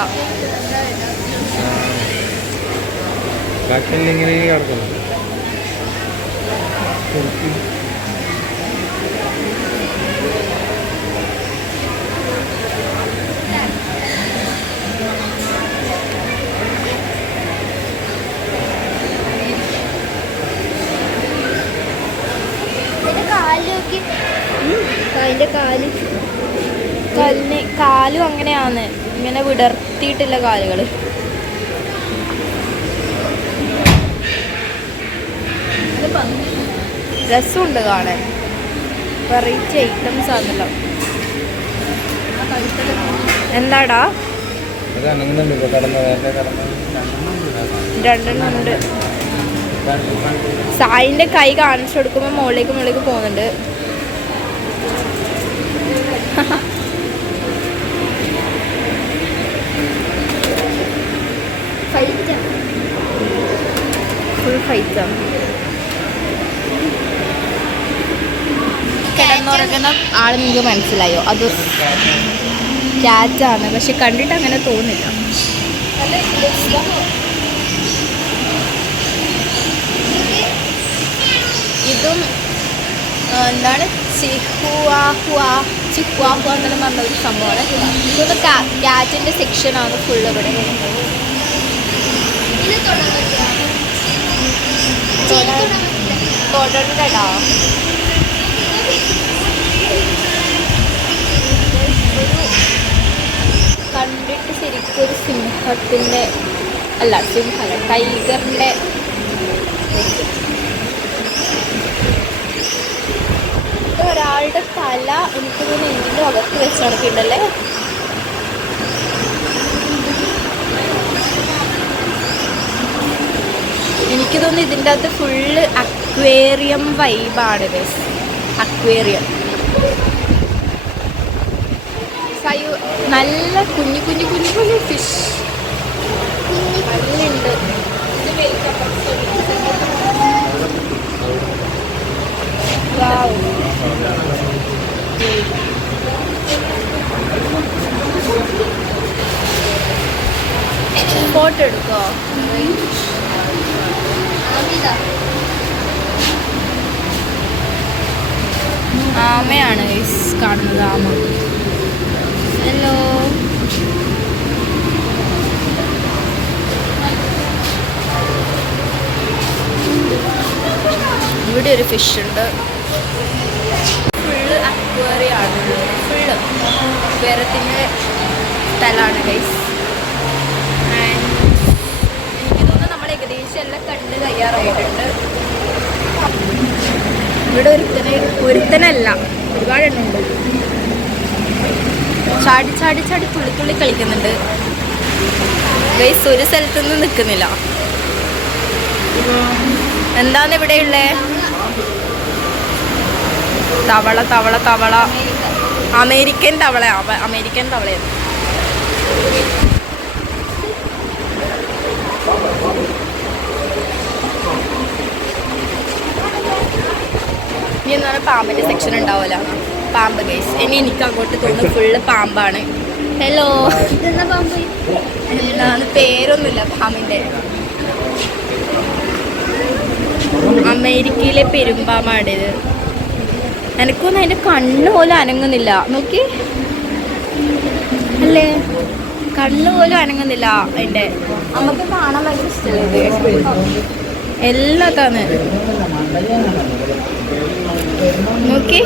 അതിൻ്റെ കാലും അങ്ങനെയാണ്, ഇങ്ങനെ വിടർത്തിയിട്ടില്ല കാലുകൾ. രസമുണ്ട് കാണാൻ. വെറൈറ്റി ഐറ്റംസ് ആണല്ലോ. എന്താടാ ഇത് അനങ്ങുന്നുണ്ട് ഇപ്പോൾ കടന്ന് നേരത്തെ കടന്ന് രണ്ടെണ്ണം ഉണ്ട്. സായിന്റെ കൈ കാണിച്ചു കൊടുക്കുമ്പോൾ മുകളിലേക്ക് പോകുന്നുണ്ട്. ഫുൾ ഫൈറ്റാണ്. കിടന്നുറങ്ങുന്ന ആൾ നിങ്ങൾക്ക് മനസ്സിലായോ? അത് ക്യാറ്റാണ്, പക്ഷെ കണ്ടിട്ട് അങ്ങനെ തോന്നില്ല. ഇതും എന്താണ് ചിഹ്വാഹുവ എന്നെല്ലാം പറഞ്ഞ ഒരു സംഭവമാണ്. ഇതൊന്ന് ക്യാറ്റിൻ്റെ സെക്ഷനാണ് ഫുള്ള് ഇവിടെ. തൊടണ്ടടാ. കണ്ടിട്ട് ശരിക്കും ഒരു സിംഹത്തിൻ്റെ അല്ല, ടൈഗറിൻ്റെ ഒരാളുടെ തല എനിക്ക് തോന്നുന്നു ഇതിൻ്റെ അകത്ത് വെച്ച് നടക്കിണ്ടല്ലേ. എനിക്ക് തോന്നുന്നു ഇതിൻ്റെ അകത്ത് ഫുള്ള് അക്വേറിയം വൈബാണ്. അക്വേറിയം നല്ല കുഞ്ഞു ഫിഷ് നല്ലുണ്ട്. ഫോട്ടോ എടുക്കോ? ആമയാണ് കാണുന്നത്. ആമ. ഹലോ. ഇവിടെ ഒരു ഫിഷ് ഉണ്ട്. ഫുള്ള് അക്വേറിയാണ്. ഫുള്ള് അക്വേറിയത്തിൻ്റെ സ്ഥലമാണ് ഗൈസ്. എനിക്ക് തോന്നുന്നു നമ്മൾ ഏകദേശം എല്ലാം കണ്ട് തയ്യാറായിട്ടുണ്ട്. ഇവിടെ ഒരുത്തനല്ല, ഒരുപാടെണ്ണുണ്ട്. ചാടി തുള്ളി കളിക്കുന്നുണ്ട് ഗൈസ്. ഒരു സ്ഥലത്തൊന്നും നിൽക്കുന്നില്ല. എന്താണ് ഇവിടെ ഉള്ളേ? തവള. അമേരിക്കൻ തവളയാണ്. ഇനി എന്താണ് പാമ്പിൻ്റെ സെക്ഷൻ ഉണ്ടാവില്ല. പാമ്പ് ഗൈസ്. ഇനി എനിക്ക് അങ്ങോട്ട് തോന്നുന്നു ഫുള്ള് പാമ്പാണ്. ഹലോ. എന്താണ് പേരൊന്നുമില്ല പാമ്പിൻ്റെ. അമേരിക്കയിലെ പെരുമ്പാമ്പാണിത്. എനിക്കൊന്നും അതിൻ്റെ കണ്ണ് പോലും അനങ്ങുന്നില്ല. നോക്കി അല്ലേ, കണ്ണ് പോലും അനങ്ങുന്നില്ല അതിൻ്റെ. നമുക്ക് കാണാൻ ഭയങ്കര ഇഷ്ടമല്ലേ എല്ലാത്താണ്. നോക്കി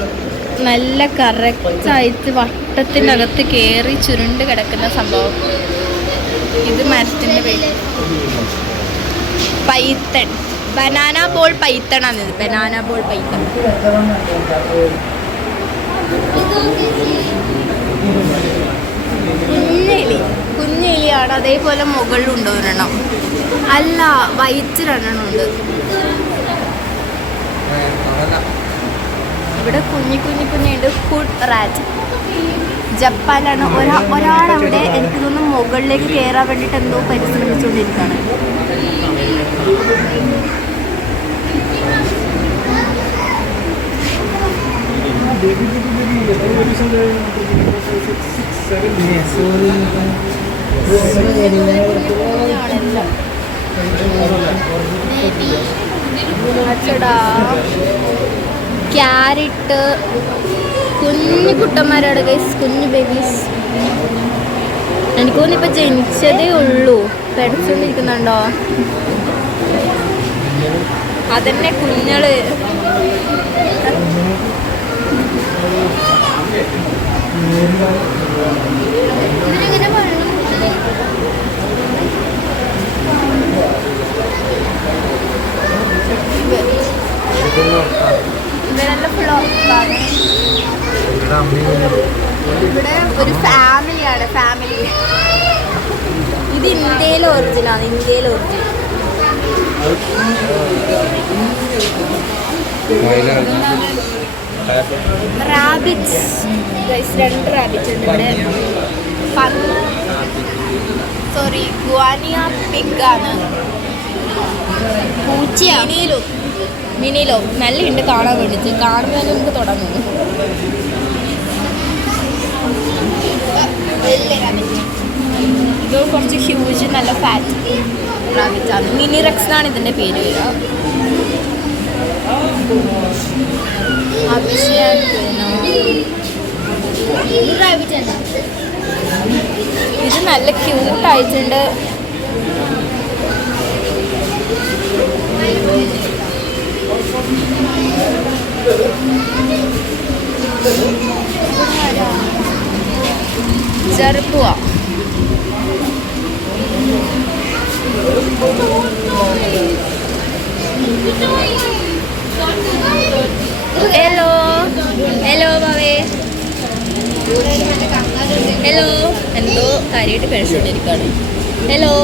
നല്ല കറക്റ്റായിട്ട് വട്ടത്തിനകത്ത് കയറി ചുരുണ്ട് കിടക്കുന്ന സംഭവം. ഇത് മരത്തിൻ്റെ പേര് പൈത്തൺ. ബനാന ബോൾ പൈത്തണാണിത്. Banana ball python. കുഞ്ഞെലിയാണ്. അതേപോലെ മുകളിലുണ്ട് ഒരെണ്ണം. അല്ല, വൈറ്റ് രണ്ടെണ്ണമുണ്ട്. ഇവിടെ കുഞ്ഞുണ്ട്. Food rat. ജപ്പാനാണ്. ഒരാളവിടെ എനിക്ക് തോന്നുന്നു മുകളിലേക്ക് കയറാൻ വേണ്ടിയിട്ട് എന്തോ പരിശ്രമിച്ചുകൊണ്ടിരിക്കുകയാണ്. ക്യാരറ്റ്. കുഞ്ഞു കുട്ടന്മാരാണ് ഗൈസ്, കുഞ്ഞു ബേബീസ്. എനിക്ക് തോന്നുന്നു ഇപ്പം ജനിച്ചതേ ഉള്ളൂ. പഠിച്ചുകൊണ്ടിരിക്കുന്നുണ്ടോ? അതന്നെ കുഞ്ഞള്. ഇവരെല്ലാം ഫുൾ ഓഫാണ്. ഇവിടെ ഒരു ഫാമിലിയാണ്. ഇത് ഇന്ത്യയിലെ ഒറിജിനാണ്, ഇന്ത്യയിലെ ഒറിജിൻ. റാബിറ്റ്സ് ഗൈസ്, 2 റാബിറ്റ് ഉണ്ട് ഇവിടെ. സോറി, ഗുവാനിയ പിഗാണ്. മിനിലോ നല്ല ഉണ്ട് കാണാൻ വേണ്ടിയിട്ട്. കാണുമ്പോൾ തന്നെ നമുക്ക് തുടങ്ങുന്നു. ഇത് കുറച്ച് ഹ്യൂജ് നല്ല ഫാറ്റ് റാബിറ്റാണ്. മിനി റെക്സ് എന്നാണ് ഇതിൻ്റെ പേര് വരിക. ഇത് നല്ല ക്യൂട്ടായിട്ടുണ്ട്. ചെറുപ്പുവ ഹലോ ഹലോ ബാവേ, ഹലോ. എന്തോ കാര്യമായിട്ട് കഴിച്ചുകൊണ്ടിരിക്കുകയാണ്. Hello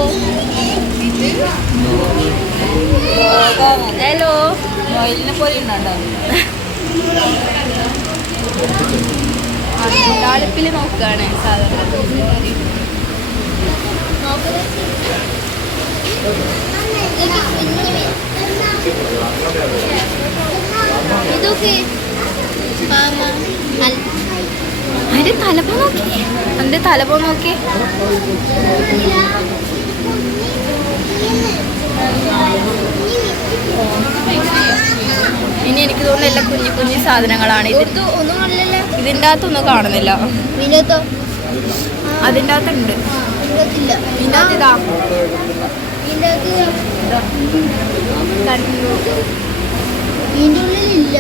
hello. മൊയിലിനെ പോലെ ഉണ്ടാവും. താളിപ്പിൽ നോക്കുകയാണ് സാധാരണ. അതിന്റെ തലപ്പോ നോക്കി, അതിന്റെ തലപ്പോ നോക്കി. ഇനി എനിക്ക് തോന്നുന്നു എല്ലാം കുഞ്ഞു കുഞ്ഞു സാധനങ്ങളാണ്. ഇതിൻ്റെ അകത്തൊന്നും കാണുന്നില്ല. അതിൻ്റെ അകത്തുണ്ട്. ഇതിൻ്റെ അകത്ത് ഇതാ ഇതിൻ്റെ ഉള്ളിലില്ല.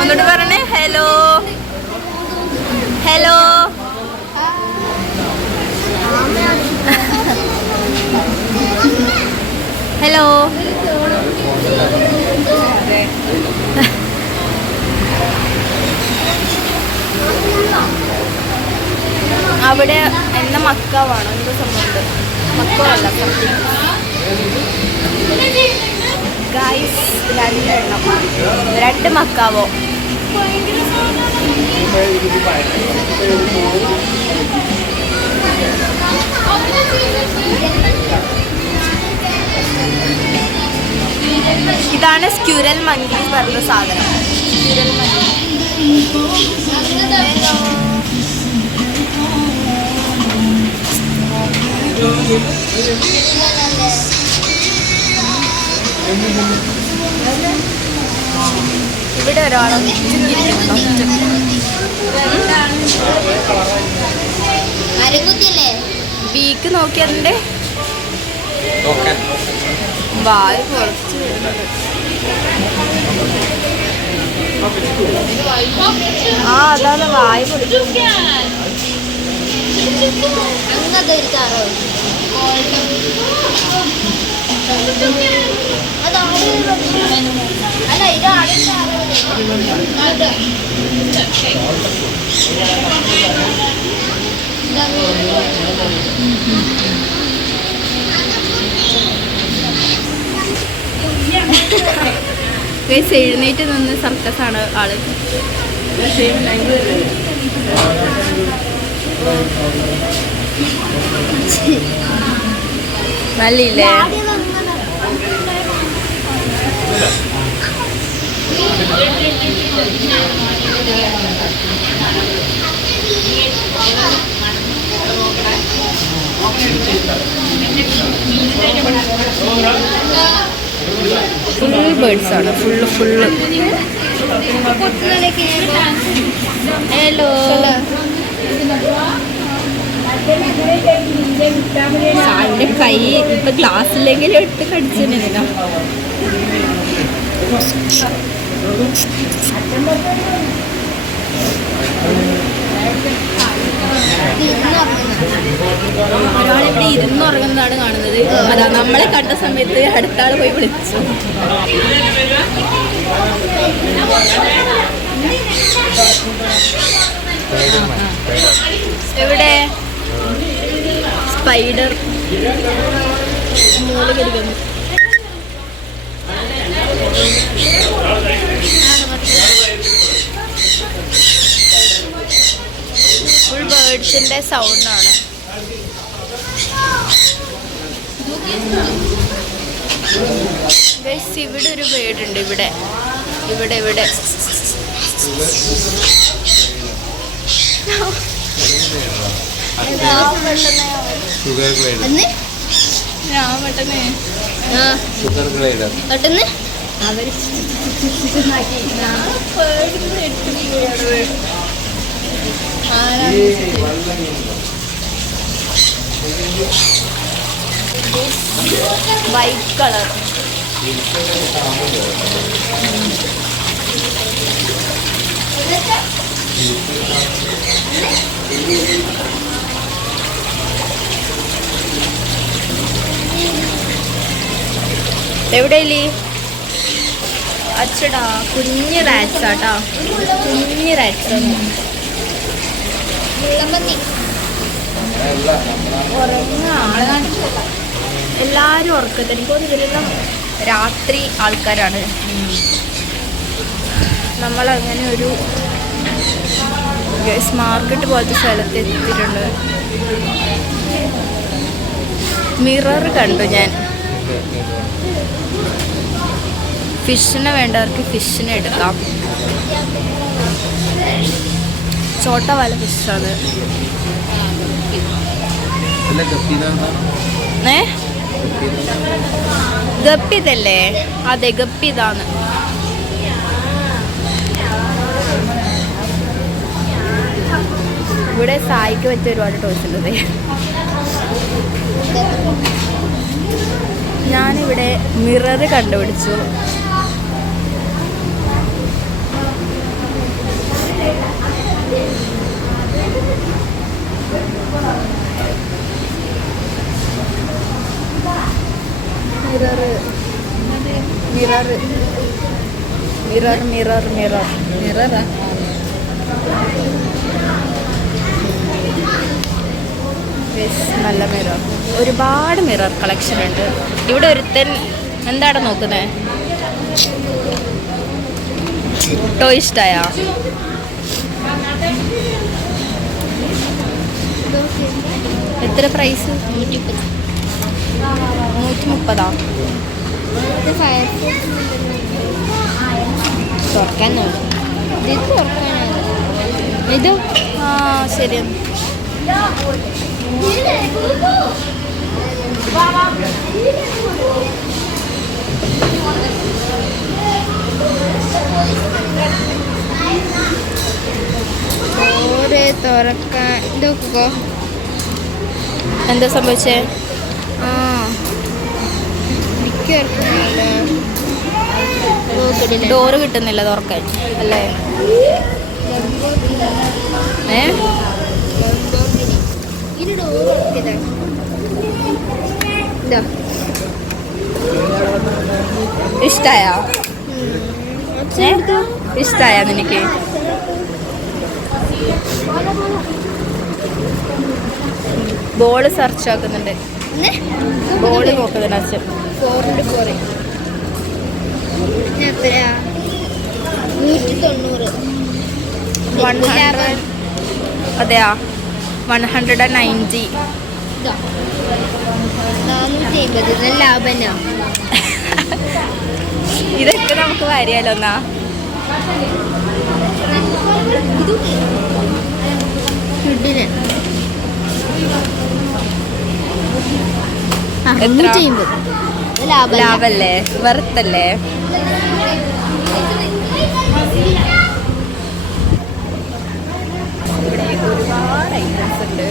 ഒന്നോട്ട് പറഞ്ഞേ ഹലോ ഹലോ. ഹലോ. അവിടെ എന്ന മക്കാവാണോ എന്തോ സംഭവമുണ്ട്. മക്കവല്ല ഗൈസ്, 2 എണ്ണം, 2 മക്കാവോ. ഇതാണ് സ്ക്യൂരൽ മങ്കി പറഞ്ഞ സാധനം. Squirrel monkey. ഇവിടെ ഒരാളും വീക്ക് നോക്കിയതിൻ്റെ വായ കുറച്ച് ആ അതാണ് വായ പൊളിച്ചു. അല്ല ഇതാണ് എഴുന്നേറ്റ് നിന്ന് സർക്കസാണ് ആള്. നല്ലില്ലേ? ഫുൾ ബേർഡ്സ് ആണ്, ഫുള്ള് ഹലോ. സാറിന്റെ കൈ ഇപ്പൊ ഗ്ലാസ്സിലെങ്കിലും എടുത്ത് കടിച്ചിരുന്നില്ല. ഒരാളിവിടെ ഇരുന്നുറങ്ങുന്നതാണ് കാണുന്നത്. അതാ നമ്മളെ കണ്ട സമയത്ത് അടുത്ത ആള് പോയി വിളിച്ചു. എവിടെ സ്പൈഡർ മൂല കരുതുന്നു. ഫുൾ ബേർഡ്സിന്റെ സൗണ്ടാണ്. ഇവിടെ ഒരു ബേർഡ് ഉണ്ട്. ഇവിടെ ഇവിടെ ഇവിടെ ഷുഗർ ഗ്ലൈഡർ. ഞാൻ പെട്ടെന്ന് ഷുഗർ ഗ്ലൈഡർ. പെട്ടെന്ന് അവര് വൈറ്റ് കളർ. എവിടെയല്ലേ അച്ചടാ? കുഞ്ഞ് റാറ്റ്സ് ആട്ടാ, കുഞ്ഞ് റാറ്റ്സ്. എല്ലാരും ഉറക്കത്തിൽ. എനിക്ക് തോന്നുന്നു ഇവരെല്ലാം രാത്രി ആൾക്കാരാണ്. നമ്മളങ്ങനെ ഒരു മാർക്കറ്റ് പോലത്തെ സ്ഥലത്ത് എത്തിയിട്ടുണ്ട്. മിറർ കണ്ടു ഞാൻ. ഫിഷിനെ വേണ്ടവർക്ക് ഫിഷിനെ എടുക്കാം. ചോട്ട വല ഫിഷാണ്. ഗപ്പിതല്ലേ? അതെ, ഗപ്പിതാണ്. ഇവിടെ സായിക്ക് പറ്റിയ ഒരുപാട് ടോയ്സ് ഉണ്ട്. ഞാനിവിടെ മിറർ കണ്ടുപിടിച്ചു. മിറർ മിറർ മിറർ മിറർ മിററാ. നല്ല മിറർ. ഒരുപാട് മിറർ കളക്ഷൻ ഉണ്ട് ഇവിടെ. ഒരുത്തൻ എന്താണ് നോക്കുന്നത്? ടോയ് ഇഷ്ടായോ? എത്ര പ്രൈസ്? 130. ഇത് ആ ശരി. തുറക്കാൻ നോക്കോ. എന്താ സംഭവിച്ചേ? ആ ഡോറ് കിട്ടുന്നില്ല തുറക്കാൻ അല്ലേ? ഇഷ്ടായോ? ഇഷ്ടായ നിനക്ക്? ബോള് സെർച്ച് ആക്കുന്നുണ്ട്. ബോള് നോക്കുന്നുണ്ട് അച്ഛൻ. 4 എത്രയാ? 190. 100. അതെയാ, 190. 450 ലാഭനാ. ഇതൊക്കെ നമുക്ക് വരിയാലോ എന്നാ. ഫുഡിന് എത്ര? 150 ലാഭല്ലേ? വെറുത്തല്ലേ? ഇവിടെ ഒരുപാട് ഐറ്റംസ് ഉണ്ട്.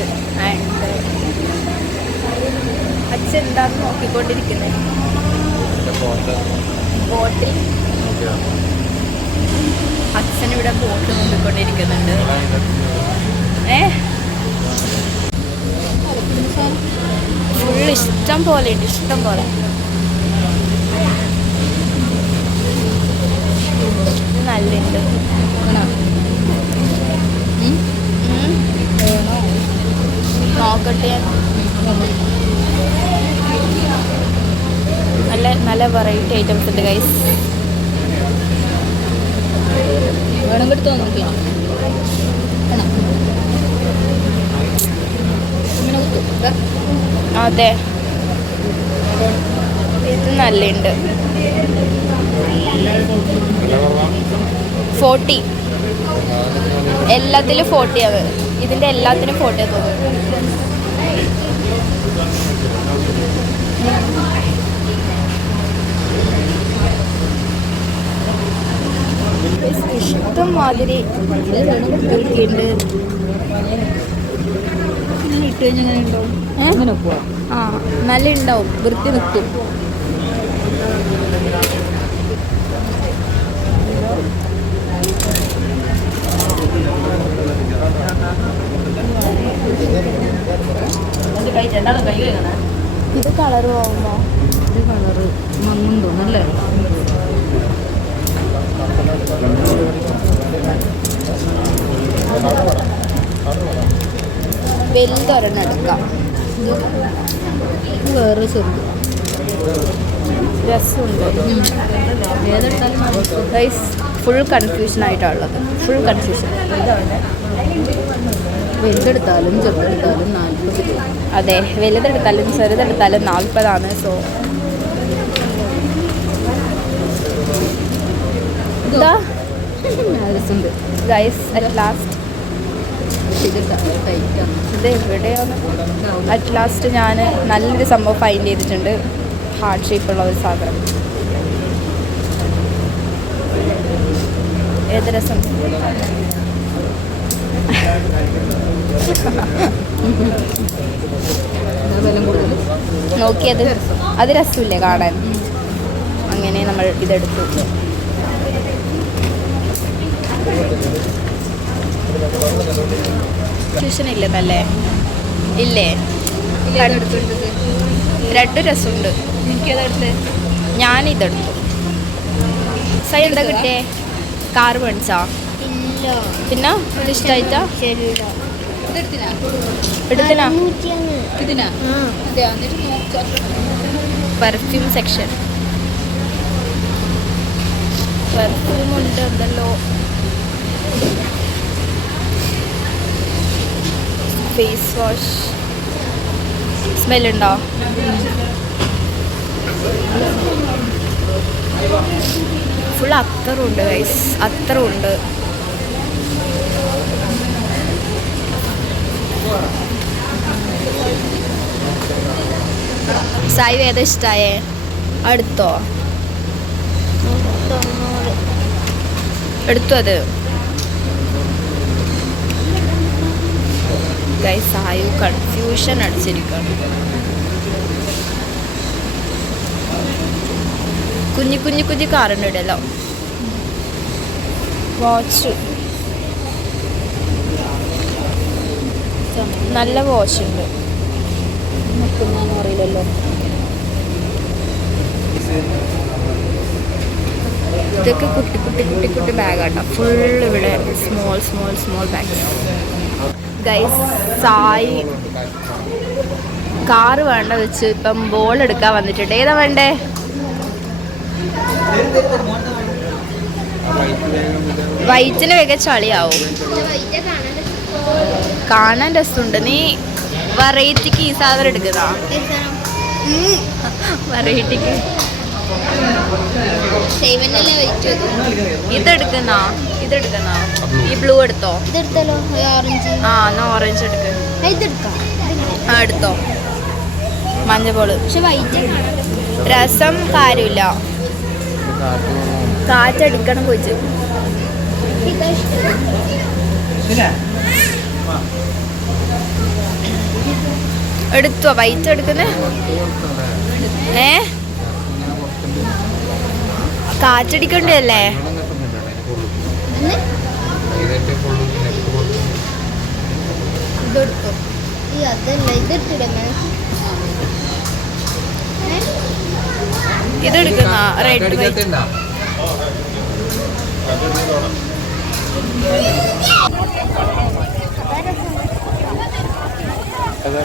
അച്ഛൻ എന്താന്ന് നോക്കിക്കൊണ്ടിരിക്കുന്നത്? ബോട്ടിൽ. അച്ഛനിവിടെ ബോട്ട് നോക്കിക്കൊണ്ടിരിക്കുന്നുണ്ട്. ഫുൾ ഇഷ്ടം പോലെ ഉണ്ട്, ഇഷ്ടം പോലെ. നല്ലുണ്ട്. നോക്കട്ടെ ഞാൻ. നല്ല നല്ല വെറൈറ്റി ഐറ്റംസ് ഉണ്ട് ഗൈസ്. വേണം എടുത്ത് നോക്കിയോ അതെ, ഇത് നല്ലുണ്ട്. 40 എല്ലാത്തിലും 40 ആണ്. ഇതിൻ്റെ എല്ലാത്തിനും 40 തോന്നുന്നു. ഇഷ്ടം മാതിരി ഉണ്ട്. ഇട്ട് കഴിഞ്ഞാൽ അങ്ങനെ പോവാം. ആ നല്ല ഉണ്ടാവും, വൃത്തി നിൽക്കും. ഇത് കളർ പോകുമ്പോ ഇത് കളറ് മങ്ങും തോന്നല്ലേ. വലുതൊരെണ്ണം എടുക്കാം. ഇത് വേറെ ചെറുത് രസമുണ്ട്. ഏതെടുത്താലും ഗൈസ് ഫുൾ കൺഫ്യൂഷൻ ആയിട്ടുള്ളത്. Full confusion. വലുതെടുത്താലും ചെറുതെടുത്താലും 40 രൂപ. അതെ, വലുതെടുത്താലും ചെറുതെടുത്താലും 40 സോ ഇതാ രസമുണ്ട് ഗൈസ് അറ്റ് ലാസ്റ്റ്. ഇത് ടൈറ്റാണ്. ഇത് എവിടെയാണ് അറ്റ് ലാസ്റ്റ് ഞാൻ നല്ലൊരു സംഭവം ഫൈൻഡ് ചെയ്തിട്ടുണ്ട്. ഹാർട്ട് ഷേപ്പുള്ള ഒരു സാധനം. ഏത് രസം. വില കൂടുതൽ നോക്കിയത് അത് രസമില്ലേ കാണാൻ. അങ്ങനെ നമ്മൾ ഇതെടുത്തു. ട്യൂഷൻ ഇല്ലേ നല്ലേ ഇല്ലേ? രണ്ടും രസമുണ്ട്. എനിക്കതെടുത്ത് ഞാനിതെടുത്തു. സൈ എന്താ കിട്ടിയേ? കാർ മേടിച്ചാ? ഇല്ല, പിന്നെ ഇഷ്ടമായിട്ടാ ശരിയില്ല. ഇതെടുത്തിനാ എടുത്തിനാ? 100 ഇതിനാ ആ, അതെ. എന്നിട്ട് നോക്കാം. Perfume section. പെർഫ്യൂം ഉണ്ട് എന്തല്ലോ. ഫേസ് വാഷ് സ്മെല്ലുണ്ടോ? ഫുൾ അത്തറുണ്ട് ഗൈസ്, അത്തറുണ്ട്. സായി ഏതാ ഇഷ്ടായേ? അടുത്തോ? 90. എടുത്തു അത്. ഗൈസ് സായു കൺഫ്യൂഷൻ അടിച്ചിരിക്കണം. കുഞ്ഞു കുഞ്ഞു കുഞ്ഞു കാറുണ്ട് ഇടല്ലോ. വാച്ച് നല്ല വാച്ച് ഉണ്ട്. നോക്കുന്നതെന്ന് അറിയില്ലല്ലോ. ഇതൊക്കെ കുട്ടി കുട്ടി കുട്ടി കുട്ടി ബാഗാട്ടോ. ഫുൾ ഇവിടെ small small small bag. Guys Sai car വേണ്ട വെച്ച് ഇപ്പം ബോൾ എടുക്കാൻ വന്നിട്ടുണ്ട്. ഏതാ വേണ്ടേ? വൈറ്റിന് വേഗം ചളിയാവും. കാണാൻ രസമുണ്ട്. നീ വെറൈറ്റിക്ക് ഈ സാധനം എടുക്കുന്ന വെറൈറ്റിക്ക് ഇതെടുക്കുന്ന ഈ ബ്ലൂ എടുത്തോ? ഇതെടുത്തല്ലോ, ഓറഞ്ച്. ആ എന്നാ ഓറഞ്ച് എടുക്ക. ഇതെടുക്കാം. ആ എടുത്തോ. മഞ്ഞപ്പോള് പക്ഷെ വൈറ്റ് രസം കാര്യമില്ല. കാറ്റടിക്കണം കൊച്ചു. ഇതാ ഇഷ്ടം. എടുത്തോ? വൈറ്റ് എടുക്കുന്നേ? കാറ്റടിക്കണ്ടല്ലേ? ഇതെടുത്തോ? ഈ അതല്ല, ഇതെടുത്തിടണേ. ഇതെടുക്കുന്ന റെഡ് വൈറ്റ്. അയ്യോ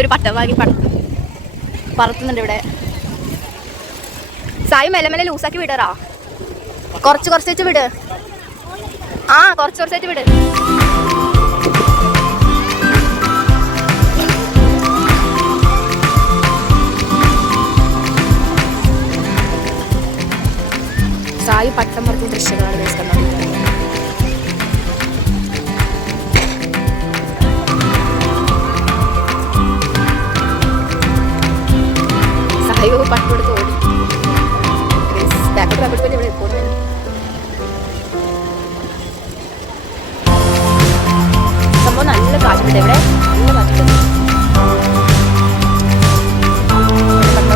ഒരു പട്ടവാകി പറത്തുന്നുണ്ട് ഇവിടെ. സായി മെല്ലെ മെല്ലെ ലൂസാക്കി വിടറാ. കുറച്ച് വെച്ച് വിട്. ആ കുറച്ച് വെച്ച് വിട്. സായി പട്ടം പറത്തുന്ന ദൃശ്യങ്ങളാണ് കണ്ടത്. സായി പട്ടെടുത്ത് ഓടി. ബാക്കോട്ട് ഇവിടെ പോകുന്നത്. സംഭവം നല്ല കാറ്റുണ്ട് ഇവിടെ, നല്ല കാറ്റുണ്ട്.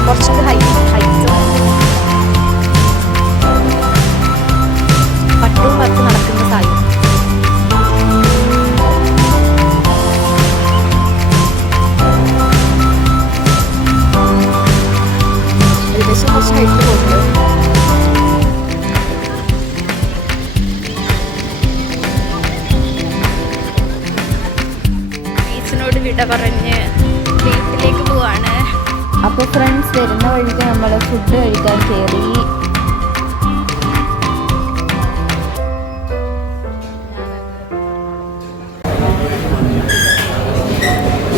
കുറച്ചുകൂടി ഹൈറ്റ് പട്ടും പത്ത് നടക്കുന്ന സായി. ഏകദേശം കുറച്ച് ഹൈറ്റിൽ പോകുന്നുണ്ട്. ബീച്ചിനോട് വിട പറഞ്ഞ് വീട്ടിലേക്ക് പോവാണ്. അപ്പോൾ ഫ്രണ്ട്സ് വരുന്ന വഴിക്ക് നമ്മൾ ഫുഡ് കഴിക്കാൻ കയറി.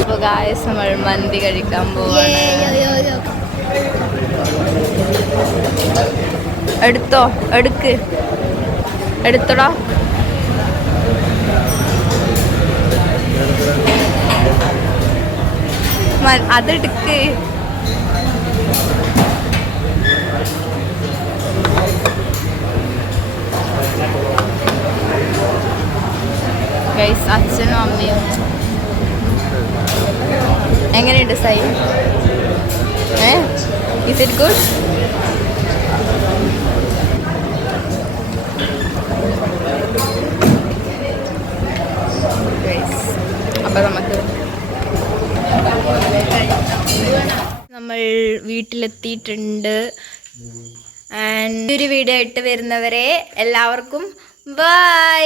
അപ്പോൾ ഗായ്സ് നമ്മൾ മന്തി കഴിക്കാൻ പോവാണ്. എടുത്തോടാ. അതെടുക്ക്. ഗൈസ് അച്ഛനും അമ്മയും. എങ്ങനെയുണ്ട് സായി? Is it good? അപ്പം നമ്മൾ വീട്ടിലെത്തിയിട്ടുണ്ട്. ആൻഡ് ഒരു വീഡിയോ ആയിട്ട് വരുന്നവരെ എല്ലാവർക്കും ബൈ.